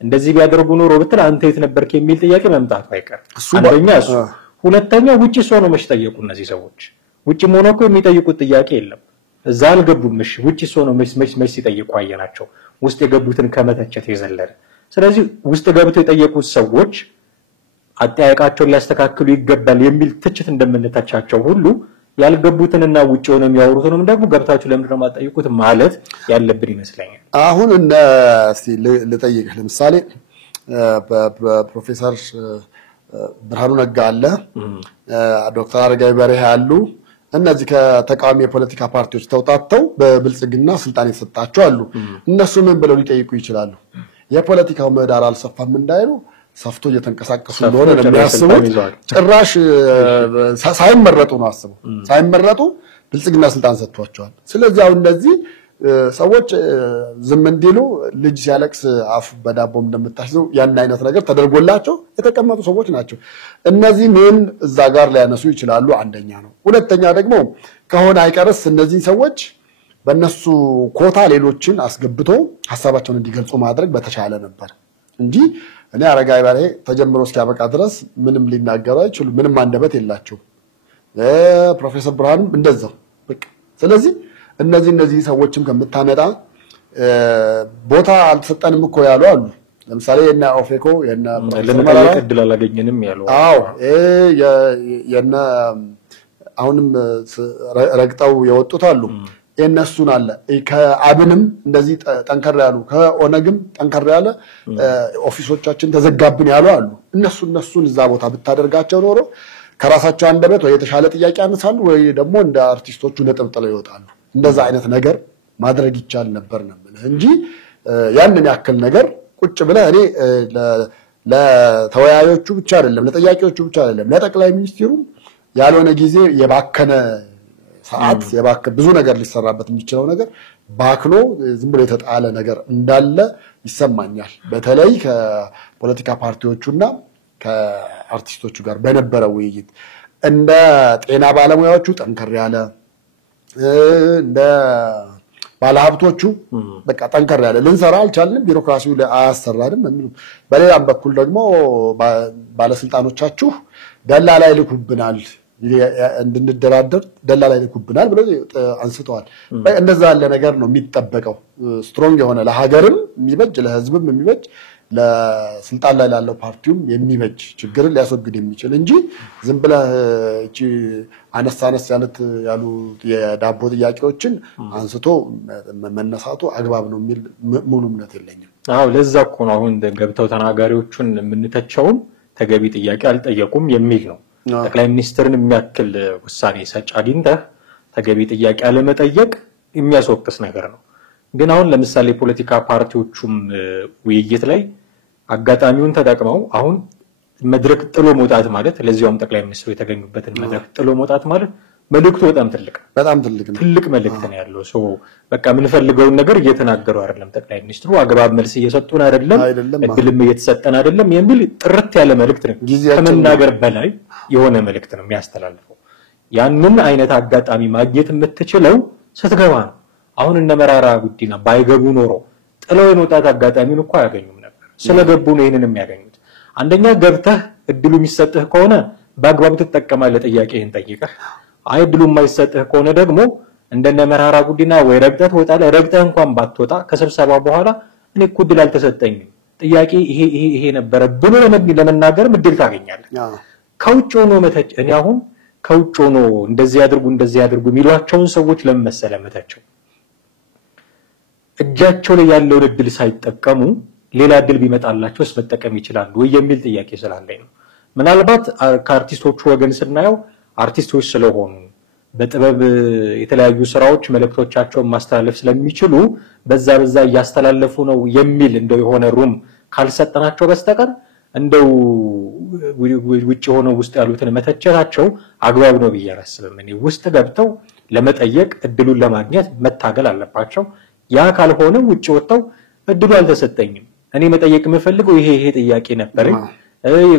እንደዚህ ቢያደርጉ ኖሮ ብትል አንተ የት ነበርክ የሚል ጥያቄ መምጣቱ አይቀር። አንደኛ እሱ፣ ሁለተኛ ውጪ ሰው ነው መሽጠየቁ። እነዚህ ሰዎች ውጪ ሆኖ እኮ የሚጠይቁት ጥያቄ የለም። እዛ አልገቡም። እሺ ውጪ ሰው ነው መሽ ሲጠይቁ አየናቸው፣ ውስጥ የገቡትን ከመተቸት የዘለለ። ስለዚህ ውስጥ ገብተው የጠየቁት ሰዎች አጠያየቃቸውን ሊያስተካክሉ ይገባል የሚል ትችት እንደምንተቻቸው ሁሉ ያልገቡትንና ውጪ ሆነው የሚያወሩትንም ደግሞ ገብታችሁ ለምንድነው ማጠይቁት ማለት ያለብን ይመስለኛል። አሁን እስቲ ልጠይቅህ። ለምሳሌ በፕሮፌሰር ብርሃኑ ነጋ አለ፣ ዶክተር አረጋዊ በርሄ አሉ። እነዚህ ከተቃዋሚ የፖለቲካ ፓርቲዎች ተውጣጥተው በብልጽግና ስልጣን የተሰጣቸው አሉ። እነሱ ምን ብለው ሊጠይቁ ይችላሉ? የፖለቲካው ምህዳር አልሰፋም እንዳይሉ ሰፍቶ እየተንቀሳቀሱ እንደሆነ ነው የሚያስቡት። ጭራሽ ሳይመረጡ ነው አስበው፣ ሳይመረጡ ብልጽግና ስልጣን ሰጥቷቸዋል። ስለዚህ አሁን እነዚህ ሰዎች ዝም እንዲሉ ልጅ ሲያለቅስ አፍ በዳቦም እንደምታሽዘው ያን አይነት ነገር ተደርጎላቸው የተቀመጡ ሰዎች ናቸው። እነዚህ ምን እዛ ጋር ሊያነሱ ይችላሉ? አንደኛ ነው። ሁለተኛ ደግሞ ከሆነ አይቀርስ እነዚህ ሰዎች በእነሱ ኮታ ሌሎችን አስገብቶ ሀሳባቸውን እንዲገልጹ ማድረግ በተሻለ ነበር እንጂ እኔ አረጋዊ በርሄ ተጀምሮ እስኪያበቃ ድረስ ምንም ሊናገሩ አይችሉም። ምንም አንደበት የላቸው። ፕሮፌሰር ብርሃኑ እንደዛው በቃ። ስለዚህ እነዚህ ሰዎችም ከምታመጣ ቦታ አልተሰጠንም እኮ ያሉ አሉ። ለምሳሌ የና ኦፌኮ የና ለመጠየቅ እድል አላገኘንም ያሉ። አዎ የና አሁንም ረግጠው የወጡት አሉ። የነሱን አለ ከአብንም እንደዚህ ጠንከር ያሉ ከኦነግም ጠንከር ያለ ኦፊሶቻችን ተዘጋብን ያሉ አሉ። እነሱን እዛ ቦታ ብታደርጋቸው ኖሮ ከራሳቸው አንደበት ወይ የተሻለ ጥያቄ ያነሳሉ ወይ ደግሞ እንደ አርቲስቶቹ ነጥብጥለው ይወጣሉ። እንደዛ አይነት ነገር ማድረግ ይቻል ነበር ነው እንጂ ያንን ያክል ነገር ቁጭ ብለህ እኔ ለተወያዮቹ ብቻ አይደለም ለጥያቄዎቹ ብቻ አይደለም ለጠቅላይ ሚኒስትሩ ያልሆነ ጊዜ የባከነ ሰዓት ብዙ ነገር ሊሰራበት የሚችለው ነገር ባክኖ ዝም ብሎ የተጣለ ነገር እንዳለ ይሰማኛል። በተለይ ከፖለቲካ ፓርቲዎቹና ከአርቲስቶቹ ጋር በነበረው ውይይት እንደ ጤና ባለሙያዎቹ ጠንከር ያለ እንደ ባለሀብቶቹ በቃ ጠንከር ያለ ልንሰራ አልቻልንም፣ ቢሮክራሲው አያሰራንም የሚሉ በሌላም በኩል ደግሞ ባለስልጣኖቻችሁ ደላላ ይልኩብናል እንድንደራደር ደላላ ይልኩብናል ብለው አንስተዋል። እንደዛ ያለ ነገር ነው የሚጠበቀው። ስትሮንግ የሆነ ለሀገርም የሚበጅ ለህዝብም የሚበጅ ለስልጣን ላይ ላለው ፓርቲውም የሚበጅ ችግርን ሊያስወግድ የሚችል እንጂ ዝም ብለህ እቺ አነስ ያሉ የዳቦ ጥያቄዎችን አንስቶ መነሳቱ አግባብ ነው የሚል ሙሉ እምነት የለኝም። አዎ ለዛ እኮ ነው አሁን ገብተው ተናጋሪዎቹን የምንተቸውም ተገቢ ጥያቄ አልጠየቁም የሚል ነው። ጠቅላይ ሚኒስትርን የሚያክል ውሳኔ ሰጭ አግኝተህ ተገቢ ጥያቄ አለመጠየቅ የሚያስወቅስ ነገር ነው። ግን አሁን ለምሳሌ ፖለቲካ ፓርቲዎቹም ውይይት ላይ አጋጣሚውን ተጠቅመው አሁን መድረክ ጥሎ መውጣት ማለት ለዚያውም ጠቅላይ ሚኒስትሩ የተገኙበትን መድረክ ጥሎ መውጣት ማለት መልእክቱ በጣም ትልቅ መልእክት ነው ያለው። ሶ በቃ ምን ፈልገውን ነገር እየተናገሩ አይደለም ጠቅላይ ሚኒስትሩ አግባብ መልስ እየሰጡን አይደለም እድልም እየተሰጠን አይደለም የሚል ጥርት ያለ መልእክት ነው። ከመናገር በላይ የሆነ መልእክት ነው የሚያስተላልፈው። ያንን አይነት አጋጣሚ ማግኘት የምትችለው ስትገባ ነው። አሁን እነ መራራ ጉዲና ባይገቡ ኖሮ ጥለው የመውጣት አጋጣሚውን እኮ አያገኙም ነበር። ስለገቡ ነው ይሄንን የሚያገኙት። አንደኛ ገብተህ እድሉ የሚሰጥህ ከሆነ በአግባቡ ትጠቀማለህ፣ ጥያቄህን ጠይቀህ። አይ እድሉ የማይሰጥህ ከሆነ ደግሞ እንደነ መራራ ጉዲና ወይ ረግጠህ ትወጣለህ። ረግጠህ እንኳን ባትወጣ ከስብሰባ በኋላ እኔ እኮ እድል አልተሰጠኝም ጥያቄ ይሄ ነበር ብሎ ለመናገር እድል ታገኛለህ። ከውጭ ሆኖ መተች እኔ አሁን ከውጭ ሆኖ እንደዚህ ያድርጉ የሚሏቸውን ሰዎች ለመመሰለ መተቸው እጃቸው ላይ ያለውን እድል ሳይጠቀሙ ሌላ እድል ቢመጣላቸውስ መጠቀም ይችላሉ ወይ የሚል ጥያቄ ስላለኝ ነው። ምናልባት ከአርቲስቶቹ ወገን ስናየው አርቲስቶች ስለሆኑ በጥበብ የተለያዩ ስራዎች መልእክቶቻቸውን ማስተላለፍ ስለሚችሉ በዛ እያስተላለፉ ነው የሚል እንደው የሆነ ሩም ካልሰጠናቸው በስተቀር እንደው ውጭ ሆነው ውስጥ ያሉትን መተቸታቸው አግባብ ነው ብዬ አላስብም። እኔ ውስጥ ገብተው ለመጠየቅ እድሉን ለማግኘት መታገል አለባቸው። ያ ካልሆነ ውጭ ወጣው እድሉ አልተሰጠኝም እኔ መጠየቅ የምፈልገው ይሄ ጥያቄ ነበርኝ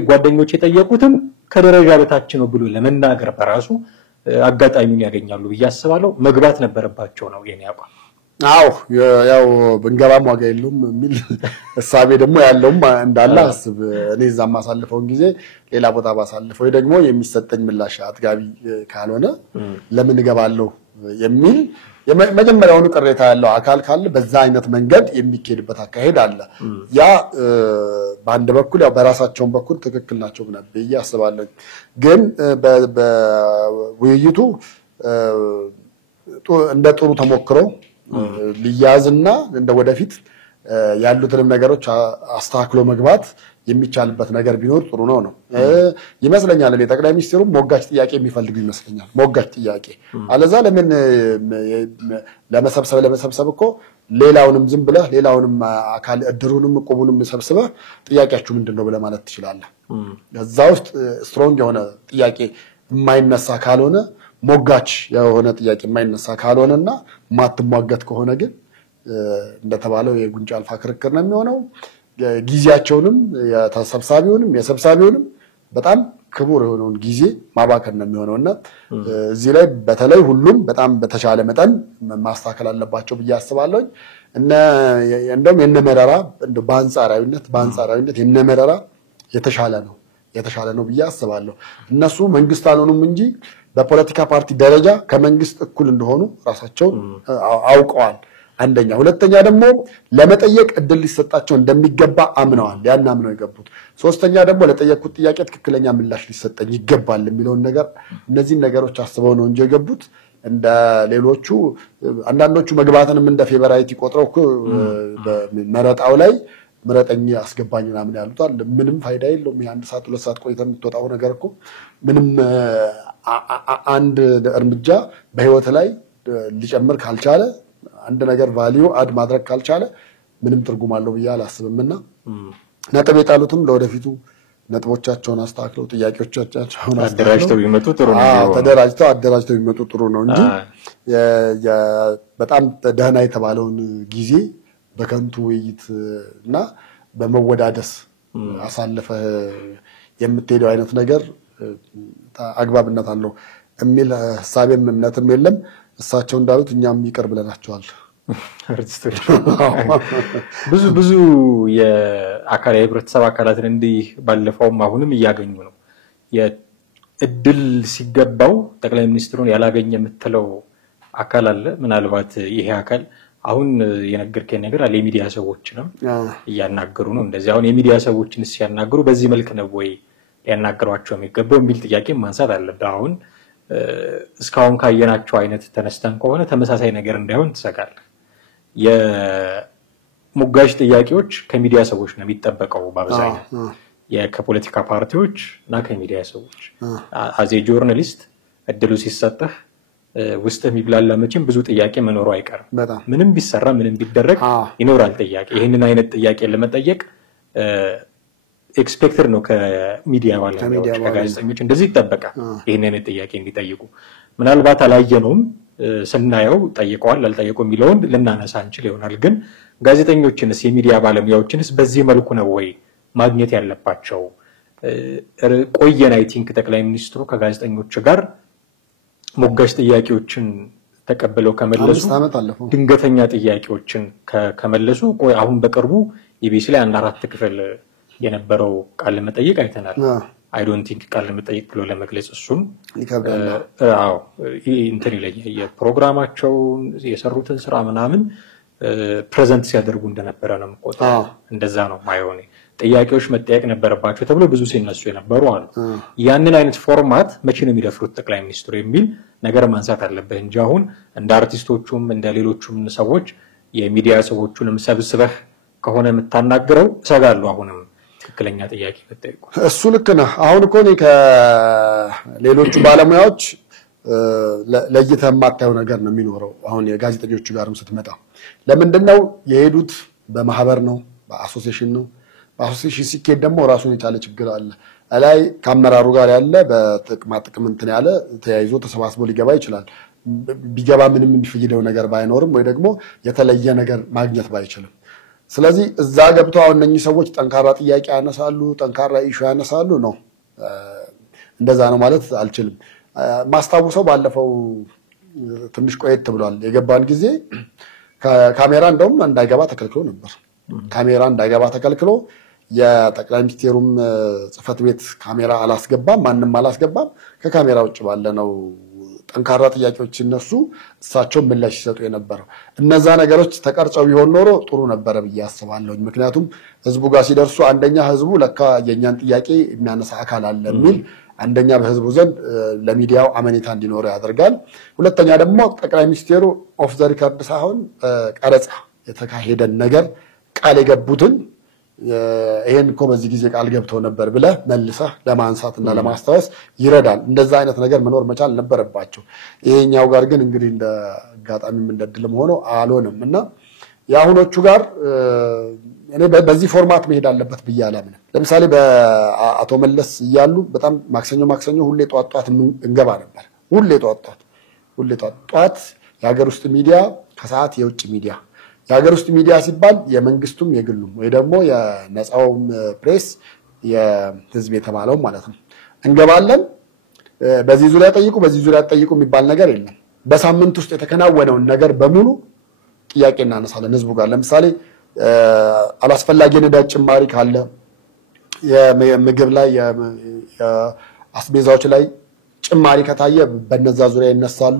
ጓደኞቼ የጠየቁትም ከደረጃ በታች ነው ብሎ ለመናገር በራሱ አጋጣሚውን ያገኛሉ ብዬ አስባለሁ። መግባት ነበረባቸው ነው የኔ አቋም። አዎ ያው ብንገባም ዋጋ የለውም የሚል እሳቤ ደግሞ ያለውም እንዳለ አስብ። እኔ እዛም ማሳልፈውን ጊዜ ሌላ ቦታ ባሳልፈው ደግሞ የሚሰጠኝ ምላሽ አጥጋቢ ካልሆነ ለምን እገባለሁ የሚል የመጀመሪያውኑ ቅሬታ ያለው አካል ካለ በዛ አይነት መንገድ የሚኬድበት አካሄድ አለ። ያ በአንድ በኩል ያው በራሳቸውን በኩል ትክክል ናቸው ብዬ አስባለሁ። ግን በውይይቱ እንደ ጥሩ ተሞክሮ ሊያዝና እንደ ወደፊት ያሉትንም ነገሮች አስተካክሎ መግባት የሚቻልበት ነገር ቢኖር ጥሩ ነው ይመስለኛል። እኔ ጠቅላይ ሚኒስትሩ ሞጋች ጥያቄ የሚፈልጉ ይመስለኛል። ሞጋች ጥያቄ አለዛ ለምን ለመሰብሰብ እኮ ሌላውንም ዝም ብለህ ሌላውንም አካል እድሩንም ቆቡንም ሰብስበህ ጥያቄያችሁ ምንድነው ብለህ ማለት ትችላለህ። ከዛ ውስጥ ስትሮንግ የሆነ ጥያቄ የማይነሳ ካልሆነ ሞጋች የሆነ ጥያቄ የማይነሳ ካልሆነና ማትሟገት ከሆነ ግን እንደተባለው የጉንጫ አልፋ ክርክር ነው የሚሆነው። ጊዜያቸውንም የተሰብሳቢውንም የሰብሳቢውንም በጣም ክቡር የሆነውን ጊዜ ማባከን ነው የሚሆነውና እዚህ ላይ በተለይ ሁሉም በጣም በተሻለ መጠን ማስተካከል አለባቸው ብዬ አስባለሁ። እንደውም የነመረራ በአንጻራዊነት የነመረራ የተሻለ ነው ብዬ አስባለሁ። እነሱ መንግስት አልሆኑም እንጂ በፖለቲካ ፓርቲ ደረጃ ከመንግስት እኩል እንደሆኑ ራሳቸው አውቀዋል። አንደኛ ሁለተኛ ደግሞ ለመጠየቅ እድል ሊሰጣቸው እንደሚገባ አምነዋል። ያን አምነው የገቡት። ሶስተኛ ደግሞ ለጠየቁት ጥያቄ ትክክለኛ ምላሽ ሊሰጠኝ ይገባል የሚለውን ነገር እነዚህን ነገሮች አስበው ነው እንጂ የገቡት እንደ ሌሎቹ አንዳንዶቹ መግባትንም እንደ ፌቨራይት ይቆጥረው በመረጣው ላይ ምረጠኝ አስገባኝ ምናምን ያሉታል። ምንም ፋይዳ የለውም። የአንድ ሰዓት 2 ሰዓት ቆይተን የምትወጣው ነገር እኮ ምንም አንድ እርምጃ በህይወት ላይ ሊጨምር ካልቻለ አንድ ነገር ቫልዩ አድ ማድረግ ካልቻለ ምንም ትርጉም አለው ብዬ አላስብምና ነጥብ የጣሉትም ለወደፊቱ ነጥቦቻቸውን አስተካክለው ጥያቄዎቻቸውን አደራጅተው ቢመጡ ጥሩ ነው። አደራጅተው ቢመጡ ጥሩ ነው እንጂ በጣም ደህና የተባለውን ጊዜ በከንቱ ውይይት እና በመወዳደስ አሳልፈህ የምትሄደው አይነት ነገር አግባብነት አለው የሚል ሐሳብም እምነትም የለም። እሳቸው እንዳሉት እኛም ይቅር ብለናቸዋል። አርቲስቶች ብዙ የአካላዊ ህብረተሰብ አካላትን እንዲህ ባለፈውም አሁንም እያገኙ ነው። የእድል ሲገባው ጠቅላይ ሚኒስትሩን ያላገኘ የምትለው አካል አለ። ምናልባት ይሄ አካል አሁን የነገርከኝ ነገር አለ የሚዲያ ሰዎችንም እያናገሩ ነው እንደዚህ አሁን የሚዲያ ሰዎችን ሲያናገሩ በዚህ መልክ ነው ወይ ያናገሯቸው የሚገባው የሚል ጥያቄ ማንሳት አለበት አሁን እስካሁን ካየናቸው አይነት ተነስተን ከሆነ ተመሳሳይ ነገር እንዳይሆን ተሰጋለህ የሙጋሽ ጥያቄዎች ከሚዲያ ሰዎች ነው የሚጠበቀው በአብዛኛው የከፖለቲካ ፓርቲዎች እና ከሚዲያ ሰዎች አዜ ጆርናሊስት እድሉ ሲሰጥህ ውስጥ የሚብላላ መቼም ብዙ ጥያቄ መኖሩ አይቀርም ምንም ቢሰራ ምንም ቢደረግ ይኖራል ጥያቄ ይሄንን አይነት ጥያቄ ለመጠየቅ ኤክስፔክተር ነው ከሚዲያ ባለሙያዎች ከጋዜጠኞች እንደዚህ ይጠበቃል ይሄንን አይነት ጥያቄ እንዲጠይቁ ምናልባት አላየነውም ስናየው ጠይቀዋል አልጠየቁም የሚለውን ልናነሳ እንችል ይሆናል ግን ጋዜጠኞችንስ የሚዲያ ባለሙያዎችንስ በዚህ መልኩ ነው ወይ ማግኘት ያለባቸው ቆየን አይ ቲንክ ጠቅላይ ሚኒስትሩ ከጋዜጠኞች ጋር ሞጋሽ ጥያቄዎችን ተቀበለው ከመለሱ ድንገተኛ ጥያቄዎችን ከመለሱ ቆይ አሁን በቅርቡ ኢቢሲ ላይ አንድ አራት ክፍል የነበረው ቃል መጠይቅ አይተናል አይ ዶንት ቲንክ ቃል መጠይቅ ብሎ ለመግለጽ እሱም አዎ እንትን ይለኛል የፕሮግራማቸው የሰሩትን ስራ ምናምን ፕሬዘንት ሲያደርጉ እንደነበረ ነው የምቆጥረው እንደዛ ነው ማይሆን ጥያቄዎች መጠየቅ ነበረባቸው ተብሎ ብዙ ሲነሱ የነበሩ አሉ ያንን አይነት ፎርማት መቼ ነው የሚደፍሩት ጠቅላይ ሚኒስትሩ የሚል ነገር ማንሳት አለበት እንጂ አሁን እንደ አርቲስቶቹም እንደ ሌሎቹም ሰዎች የሚዲያ ሰዎቹንም ሰብስበህ ከሆነ የምታናግረው ሰጋሉ አሁንም ትክክለኛ ጥያቄ መጠየቁ እሱ ልክ ነው አሁን እኮ ነው ከሌሎቹ ባለሙያዎች ለይተህ የማታየው ነገር ነው የሚኖረው አሁን የጋዜጠኞቹ ጋርም ስትመጣ ለምንድነው የሄዱት በማህበር ነው በአሶሲዬሽን ነው በአሶሲዬሽን ሲኬድ ደግሞ ራሱን የቻለ ችግር አለ ላይ ካሜራሩ ጋር ያለ በጥቅማ ጥቅም እንትን ያለ ተያይዞ ተሰባስቦ ሊገባ ይችላል ቢገባ ምንም የሚፈይደው ነገር ባይኖርም ወይ ደግሞ የተለየ ነገር ማግኘት ባይችልም ስለዚህ እዛ ገብተው አሁን እነኚህ ሰዎች ጠንካራ ጥያቄ ያነሳሉ ጠንካራ ኢሹ ያነሳሉ ነው እንደዛ ነው ማለት አልችልም ማስታወሰው ባለፈው ትንሽ ቆየት ብሏል የገባን ጊዜ ካሜራ እንደውም እንዳይገባ ተከልክሎ ነበር ካሜራ እንዳይገባ ተከልክሎ የጠቅላይ ሚኒስትሩም ጽፈት ቤት ካሜራ አላስገባም ማንንም አላስገባም ከካሜራ ውጭ ባለ ነው ጠንካራ ጥያቄዎች እነሱ እሳቸው ምላሽ ይሰጡ የነበረው እነዛ ነገሮች ተቀርጸው ቢሆን ኖሮ ጥሩ ነበር ብዬ አስባለሁ ምክንያቱም ህዝቡ ጋር ሲደርሱ አንደኛ ህዝቡ ለካ የኛን ጥያቄ የሚያነሳ አካል አለ የሚል አንደኛ በህዝቡ ዘንድ ለሚዲያው አመኔታ እንዲኖር ያደርጋል ሁለተኛ ደግሞ ጠቅላይ ሚኒስትሩ ኦፍ ዘ ሪከርድ ሳይሆን ቀረጻ የተካሄደን ነገር ቃል የገቡትን ይሄን እኮ በዚህ ጊዜ ቃል ገብተው ነበር ብለ መልሰህ ለማንሳትና ለማስተዋወስ ይረዳል እንደዛ አይነት ነገር መኖር መቻል ነበረባቸው ይሄኛው ጋር ግን እንግዲህ እንደ አጋጣሚም እንደድልም ሆኖ አልሆነምና ያሁኖቹ ጋር እኔ በዚህ ፎርማት መሄድ አለበት ብያለምን ለምሳሌ በአቶ መለስ ይያሉ በጣም ማክሰኞ ሁሌ ጧጧት እንገባ ነበር ሁሌ ጧጧት የሀገር ውስጥ ሚዲያ ከሰዓት የውጭ ሚዲያ የሀገር ውስጥ ሚዲያ ሲባል የመንግስቱም የግሉም ወይ ደግሞ የነፃው ፕሬስ የህዝብ የተባለው ማለት ነው እንገባለን በዚህ ዙሪያ ጠይቁ የሚባል ነገር የለም በሳምንት ውስጥ የተከናወነውን ነገር በሙሉ ጥያቄ እናነሳለን ህዝቡ ጋር ለምሳሌ አላስፈላጊ ነዳጅ ጭማሪ ካለ የምግብ ላይ የአስቤዛዎች ላይ ጭማሪ ከታየ በነዛ ዙሪያ ይነሳሉ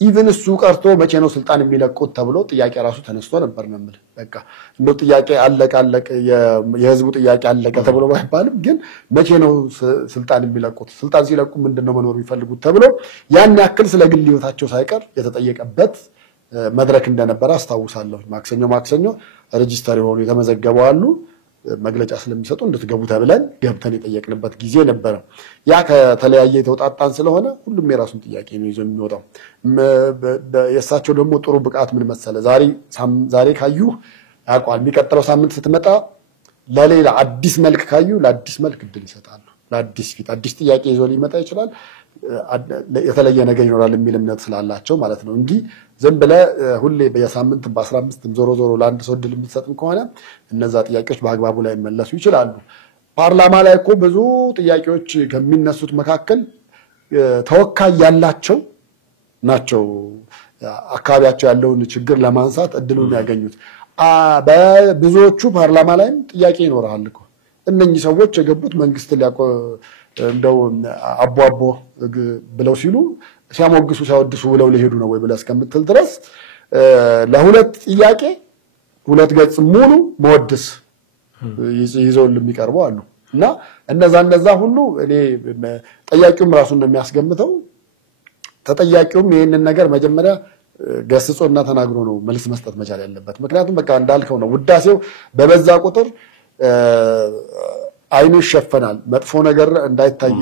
ኢቭን እሱ ቀርቶ መቼ ነው ስልጣን የሚለቁት ተብሎ ጥያቄ ራሱ ተነስቶ ነበር ነው ማለት በቃ እንደው ጥያቄ አለቀ የህዝቡ ጥያቄ አለቀ ተብሎ ባይባልም ግን መቼ ነው ስልጣን የሚለቁት ስልጣን ሲለቁ ምንድነው መኖር የሚፈልጉት ተብሎ ያን ያክል ስለ ግል ህይወታቸው ሳይቀር የተጠየቀበት መድረክ እንደነበረ አስታውሳለሁ ማክሰኞ ሬጂስተር የሆኑ የተመዘገቡ አሉ መግለጫ ስለሚሰጡ እንድትገቡ ተብለን ገብተን የጠየቅንበት ጊዜ ነበር ያ ከተለያየ የተውጣጣን ስለሆነ ሁሉም የራሱን ጥያቄ ነው ይዞ የሚወጣው የሳቸው ደግሞ ጥሩ ብቃት ምን መሰለ ዛሬ ካዩ ያቋል የሚቀጥለው ሳምንት ስትመጣ ለሌላ አዲስ መልክ ካዩ ለአዲስ መልክ እድል ይሰጣሉ ለአዲስ ፊት አዲስ ጥያቄ ይዞ ሊመጣ ይችላል የተለየ ነገር ይኖራል የሚል እምነት ስላላቸው ማለት ነው እንጂ ዝም ብለ ሁሌ በየሳምንት በ15 ዞሮ ለአንድ ሰው እድል የምትሰጥም ከሆነ እነዛ ጥያቄዎች በአግባቡ ላይ መለሱ ይችላሉ ፓርላማ ላይ እኮ ብዙ ጥያቄዎች ከሚነሱት መካከል ተወካይ ያላቸው ናቸው አካባቢያቸው ያለውን ችግር ለማንሳት እድሉን ያገኙት በብዙዎቹ ፓርላማ ላይም ጥያቄ ይኖራል እኮ እነኚህ ሰዎች የገቡት መንግስት እንደው አቦ ብለው ሲሉ ሲያሞግሱ ሲያወድሱ ብለው ሊሄዱ ነው ወይ ብለ እስከምትል ድረስ ለሁለት ጥያቄ ሁለት ገጽ ሙሉ መወድስ ይዘው የሚቀርቡ አሉ እና እነዛ ሁሉ እኔ ጠያቂውም ራሱ እንደሚያስገምተው ተጠያቂውም ይሄንን ነገር መጀመሪያ ገስጾና ተናግሮ ነው መልስ መስጠት መቻል ያለበት ምክንያቱም በቃ እንዳልከው ነው ውዳሴው በበዛ ቁጥር አይኑ ይሸፈናል መጥፎ ነገር እንዳይታይ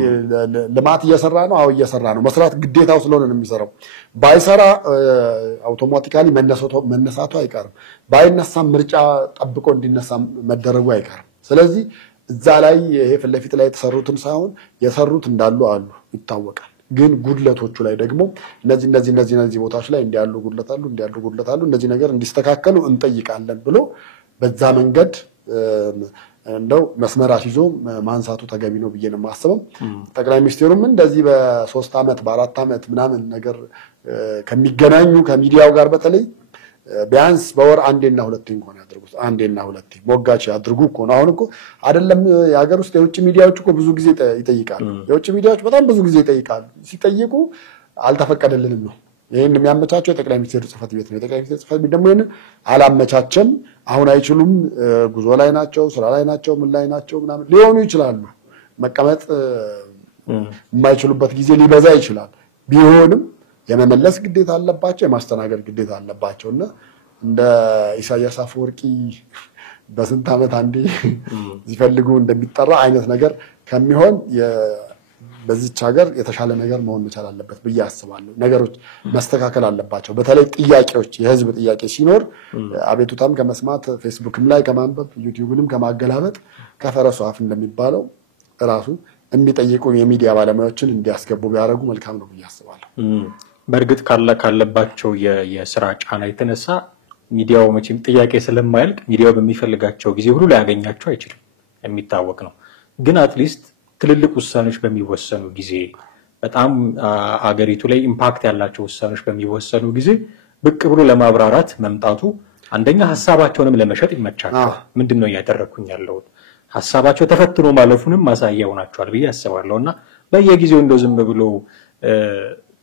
ልማት እየሰራ ነው አው እየሰራ ነው መስራት ግዴታው ስለሆነ ነው የሚሰራው ባይሰራ አውቶማቲካሊ መነሳቱ አይቀርም ባይነሳ ምርጫ ጠብቆ እንዲነሳ መደረጉ አይቀርም ስለዚህ እዛ ላይ ይሄ ፍለፊት ላይ ተሰሩትም ሳይሆን የሰሩት እንዳሉ አሉ ይታወቃል ግን ጉድለቶቹ ላይ ደግሞ እነዚህ ቦታዎች ላይ እንዲያሉ ጉድለታሉ እነዚህ ነገር እንዲስተካከሉ እንጠይቃለን ብሎ በዛ መንገድ እንደው መስመር አስይዞ ማንሳቱ ተገቢ ነው ብዬ ነው የማስበው ጠቅላይ ሚኒስትሩም እንደዚህ በ3 አመት በ4 አመት ምናምን ነገር ከሚገናኙ ከሚዲያው ጋር በተለይ ቢያንስ በወር አንዴና ሁለቴ እንኳን ያድርጉት አንዴና ሁለቴ ሞጋች ያድርጉ እኮ ነው አሁን እኮ አይደለም የሀገር ውስጥ የውጭ ሚዲያዎች እኮ ብዙ ጊዜ ይጠይቃሉ የውጭ ሚዲያዎች በጣም ብዙ ጊዜ ይጠይቃሉ ሲጠይቁ አልተፈቀደልንም ነው ይሄን የሚያመቻቸው የጠቅላይ ሚኒስትሩ ጽፈት ቤት ነው የጠቅላይ ሚኒስትሩ ጽፈት ቤት ደግሞ ይሄን አላመቻቸም አሁን አይችሉም ጉዞ ላይ ናቸው ስራ ላይ ናቸው ምን ላይ ናቸው ምናምን ሊሆኑ ይችላሉ መቀመጥ የማይችሉበት ጊዜ ሊበዛ ይችላል ቢሆንም የመመለስ ግዴታ አለባቸው የማስተናገድ ግዴታ አለባቸውና እንደ ኢሳያስ አፈወርቂ በስንት አመት አንዴ ሲፈልጉ እንደሚጠራ አይነት ነገር ከሚሆን በዚህች ሀገር የተሻለ ነገር መሆን መቻል አለበት ብዬ አስባለሁ ነገሮች መስተካከል አለባቸው በተለይ ጥያቄዎች የህዝብ ጥያቄ ሲኖር አቤቱታም ከመስማት ፌስቡክም ላይ ከማንበብ ዩቲዩብንም ከማገላበጥ ከፈረሱ አፍ እንደሚባለው ራሱ የሚጠይቁ የሚዲያ ባለሙያዎችን እንዲያስገቡ ቢያደርጉ መልካም ነው ብዬ አስባለሁ በእርግጥ ካለባቸው የስራ ጫና የተነሳ ሚዲያው መቼም ጥያቄ ስለማይልቅ ሚዲያው በሚፈልጋቸው ጊዜ ሁሉ ሊያገኛቸው አይችልም የሚታወቅ ነው ግን አትሊስት ትልልቅ ውሳኔዎች በሚወሰኑ ጊዜ በጣም አገሪቱ ላይ ኢምፓክት ያላቸው ውሳኔዎች በሚወሰኑ ጊዜ ብቅ ብሎ ለማብራራት መምጣቱ አንደኛ ሐሳባቸውንም ለመሸጥ ይመቻቸዋል ምንድነው ያደረኩኝ ያለው ሐሳባቸው ተፈትኖ ማለፉንም ማሳያው ናቸዋል ብዬ አስባለሁና በየጊዜው እንደው ዝም ብሎ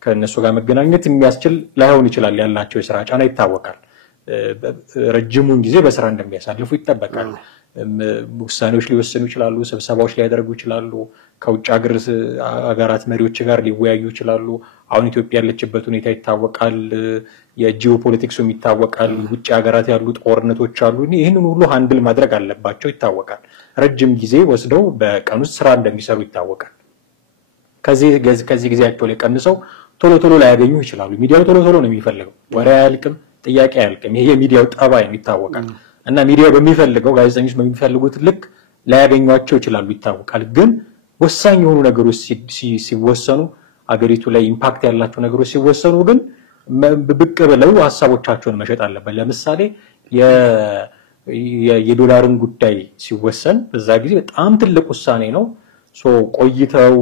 ከነሱ ጋር መገናኘት የሚያስችል ላይሆን ይችላል ያላቸው የሥራ ጫና ይታወቃል ረጅሙን ጊዜ በስራ እንደሚያሳልፉ ይተበቃል ውሳኔዎች ሊወሰኑ ይችላሉ ስብሰባዎች ሊያደርጉ ይችላሉ ከውጭ ሀገራት መሪዎች ጋር ሊወያዩ ይችላሉ አሁን ኢትዮጵያ ያለችበት ሁኔታ ይታወቃል የጂኦፖለቲክሱም ይታወቃል ውጭ ሀገራት ያሉ ጦርነቶች አሉ ይሄንን ሁሉ ሃንድል ማድረግ አለባቸው ይታወቃል ረጅም ጊዜ ወስደው በቀን ውስጥ ስራ እንደሚሰሩ ይታወቃል ከዚህ ጊዜያቸው ላይ ቀንሰው ቶሎ ላይ ያገኙ ይችላሉ ሚዲያው ቶሎ ነው የሚፈልገው ወሬ ያልቅም ጥያቄ ያልቅም ይሄ የሚዲያው ጠባይ ነው ይታወቃል እና ሚዲያው በሚፈልገው ጋዜጠኞች በሚፈልጉት ልክ ላያገኙአቸው ይችላሉ ይታወቃል ግን ወሳኝ የሆኑ ነገሮች ሲወሰኑ አገሪቱ ላይ ኢምፓክት ያላቸው ነገሮች ሲወሰኑ ግን ብቅ ብለው ሐሳቦቻቸውን መሸጥ አለበት ለምሳሌ የዶላርን ጉዳይ ሲወሰን በዛ ጊዜ በጣም ትልቅ ውሳኔ ነው ቆይተው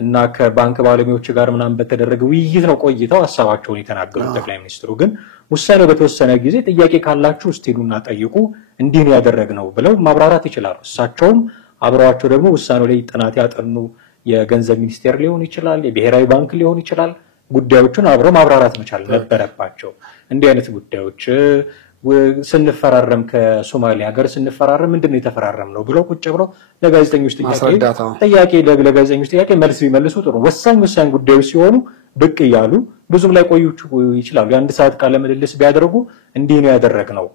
እና ከባንክ ባለሙያዎች ጋር ምናምን በተደረገ ውይይት ነው ቆይተው ሐሳባቸውን የተናገሩት ጠቅላይ ሚኒስትሩ ግን ውሳኔው በተወሰነ ጊዜ ጥያቄ ካላችሁ እስቲሉና ጠይቁ እንዲህ ነው ያደረግነው ብለው ማብራራት ይችላሉ እሳቸውም አብረዋቸው ደግሞ ውሳኔው ላይ ጥናት ያጠኑ የገንዘብ ሚኒስቴር ሊሆን ይችላል የብሔራዊ ባንክ ሊሆን ይችላል ጉዳዮቹን አብረው ማብራራት መቻል ነበረባቸው እንዲህ አይነት ጉዳዮች ስንፈራረም ከሶማሊያ ሀገር ስንፈራረም ምንድነው የተፈራረምነው ብለው ቁጭ ብለው ለጋዜጠኞች ጥያቄ መልስ ቢመልሱ ጥሩ ወሳኝ ጉዳዮች ሲሆኑ ብቅ ይያሉ ብዙም ላይ ቆዩ ይችላሉ የአንድ ሰዓት ቃለ ምልልስ ቢያደርጉ እንዲህ ነው ያደረግነው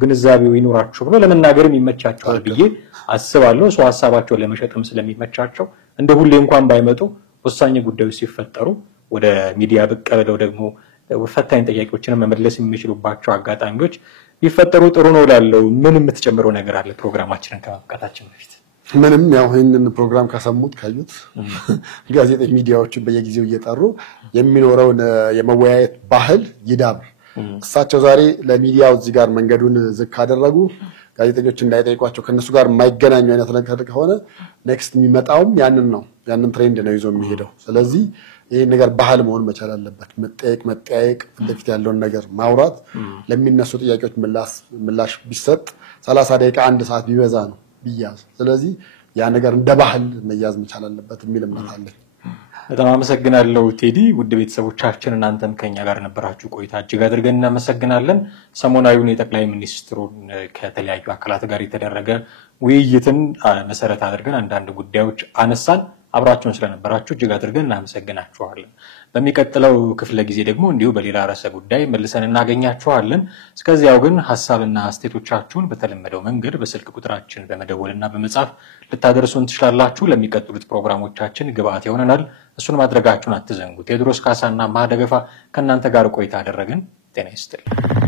ግንዛቤው ይኖራቸው ብሎ ለመናገርም ይመቻቸዋል ብዬ አስባለሁ ሰው ሐሳባቸውን ለመሸጥም ስለሚመቻቸው እንደ ሁሌ እንኳን ባይመጡ ወሳኝ ጉዳዮች ሲፈጠሩ ወደ ሚዲያ ብቅ ብለው ደግሞ ወፈታኝ ጥያቄዎችን መመለስ የሚችሉባቸው አጋጣሚዎች ቢፈጠሩ ጥሩ ነው ላለው ምን የምትጨምረው ነገር አለ ፕሮግራማችንን ከማብቃታችን በፊት ምንም ያው ይሄንን ፕሮግራም ከሰሙት ካዩት ጋዜጠኞች ሚዲያዎችን በየጊዜው እየጠሩ የሚኖረው የመወያየት ባህል ይዳብር እሳቸው ዛሬ ለሚዲያው እዚህ ጋር መንገዱን ዝቅ አደረጉ ጋዜጠኞች እንዳይጠይቋቸው ከነሱ ጋር የማይገናኙ አይነት ነገር ከሆነ ኔክስት የሚመጣውም ያንን ትሬንድ ነው ይዞ የሚሄደው ስለዚህ ይሄ ነገር ባህል መሆን መቻል አለበት መጠያየቅ ለፊት ያለውን ነገር ማውራት ለሚነሱ ጥያቄዎች ምላሽ ቢሰጥ 30 ደቂቃ 1 ሰዓት ቢበዛ ነው ቢያዝ ስለዚህ ያ ነገር እንደ ባህል መያዝ መቻል አለበት የሚል እምነት አለኝ በጣም አመሰግናለሁ ቴዲ። ውድ ቤተሰቦቻችን እናንተም ከኛ ጋር ነበራችሁ ቆይታ እጅግ አድርገን እናመሰግናለን። ሰሞናዊውን የጠቅላይ ሚኒስትሩን ከተለያዩ አካላት ጋር የተደረገ ውይይትን መሰረት አድርገን አንዳንድ ጉዳዮች አነሳን። አብራችሁን ስለነበራችሁ እጅግ አድርገን እናመሰግናችኋለን። በሚቀጥለው ክፍለ ጊዜ ደግሞ እንዲሁ በሌላ ርዕሰ ጉዳይ መልሰን እናገኛችኋለን። እስከዚያው ግን ሐሳብና አስተያየቶቻችሁን በተለመደው መንገድ በስልክ ቁጥራችን በመደወልና በመጻፍ ልታደርሱን ትችላላችሁ። ለሚቀጥሉት ፕሮግራሞቻችን ግብአት ይሆነናል። እሱን ማድረጋችሁን አትዘንጉ። ቴዎድሮስ ካሳና ማደገፋ ከእናንተ ጋር ቆይታ አደረግን። ጤና ይስጥልኝ።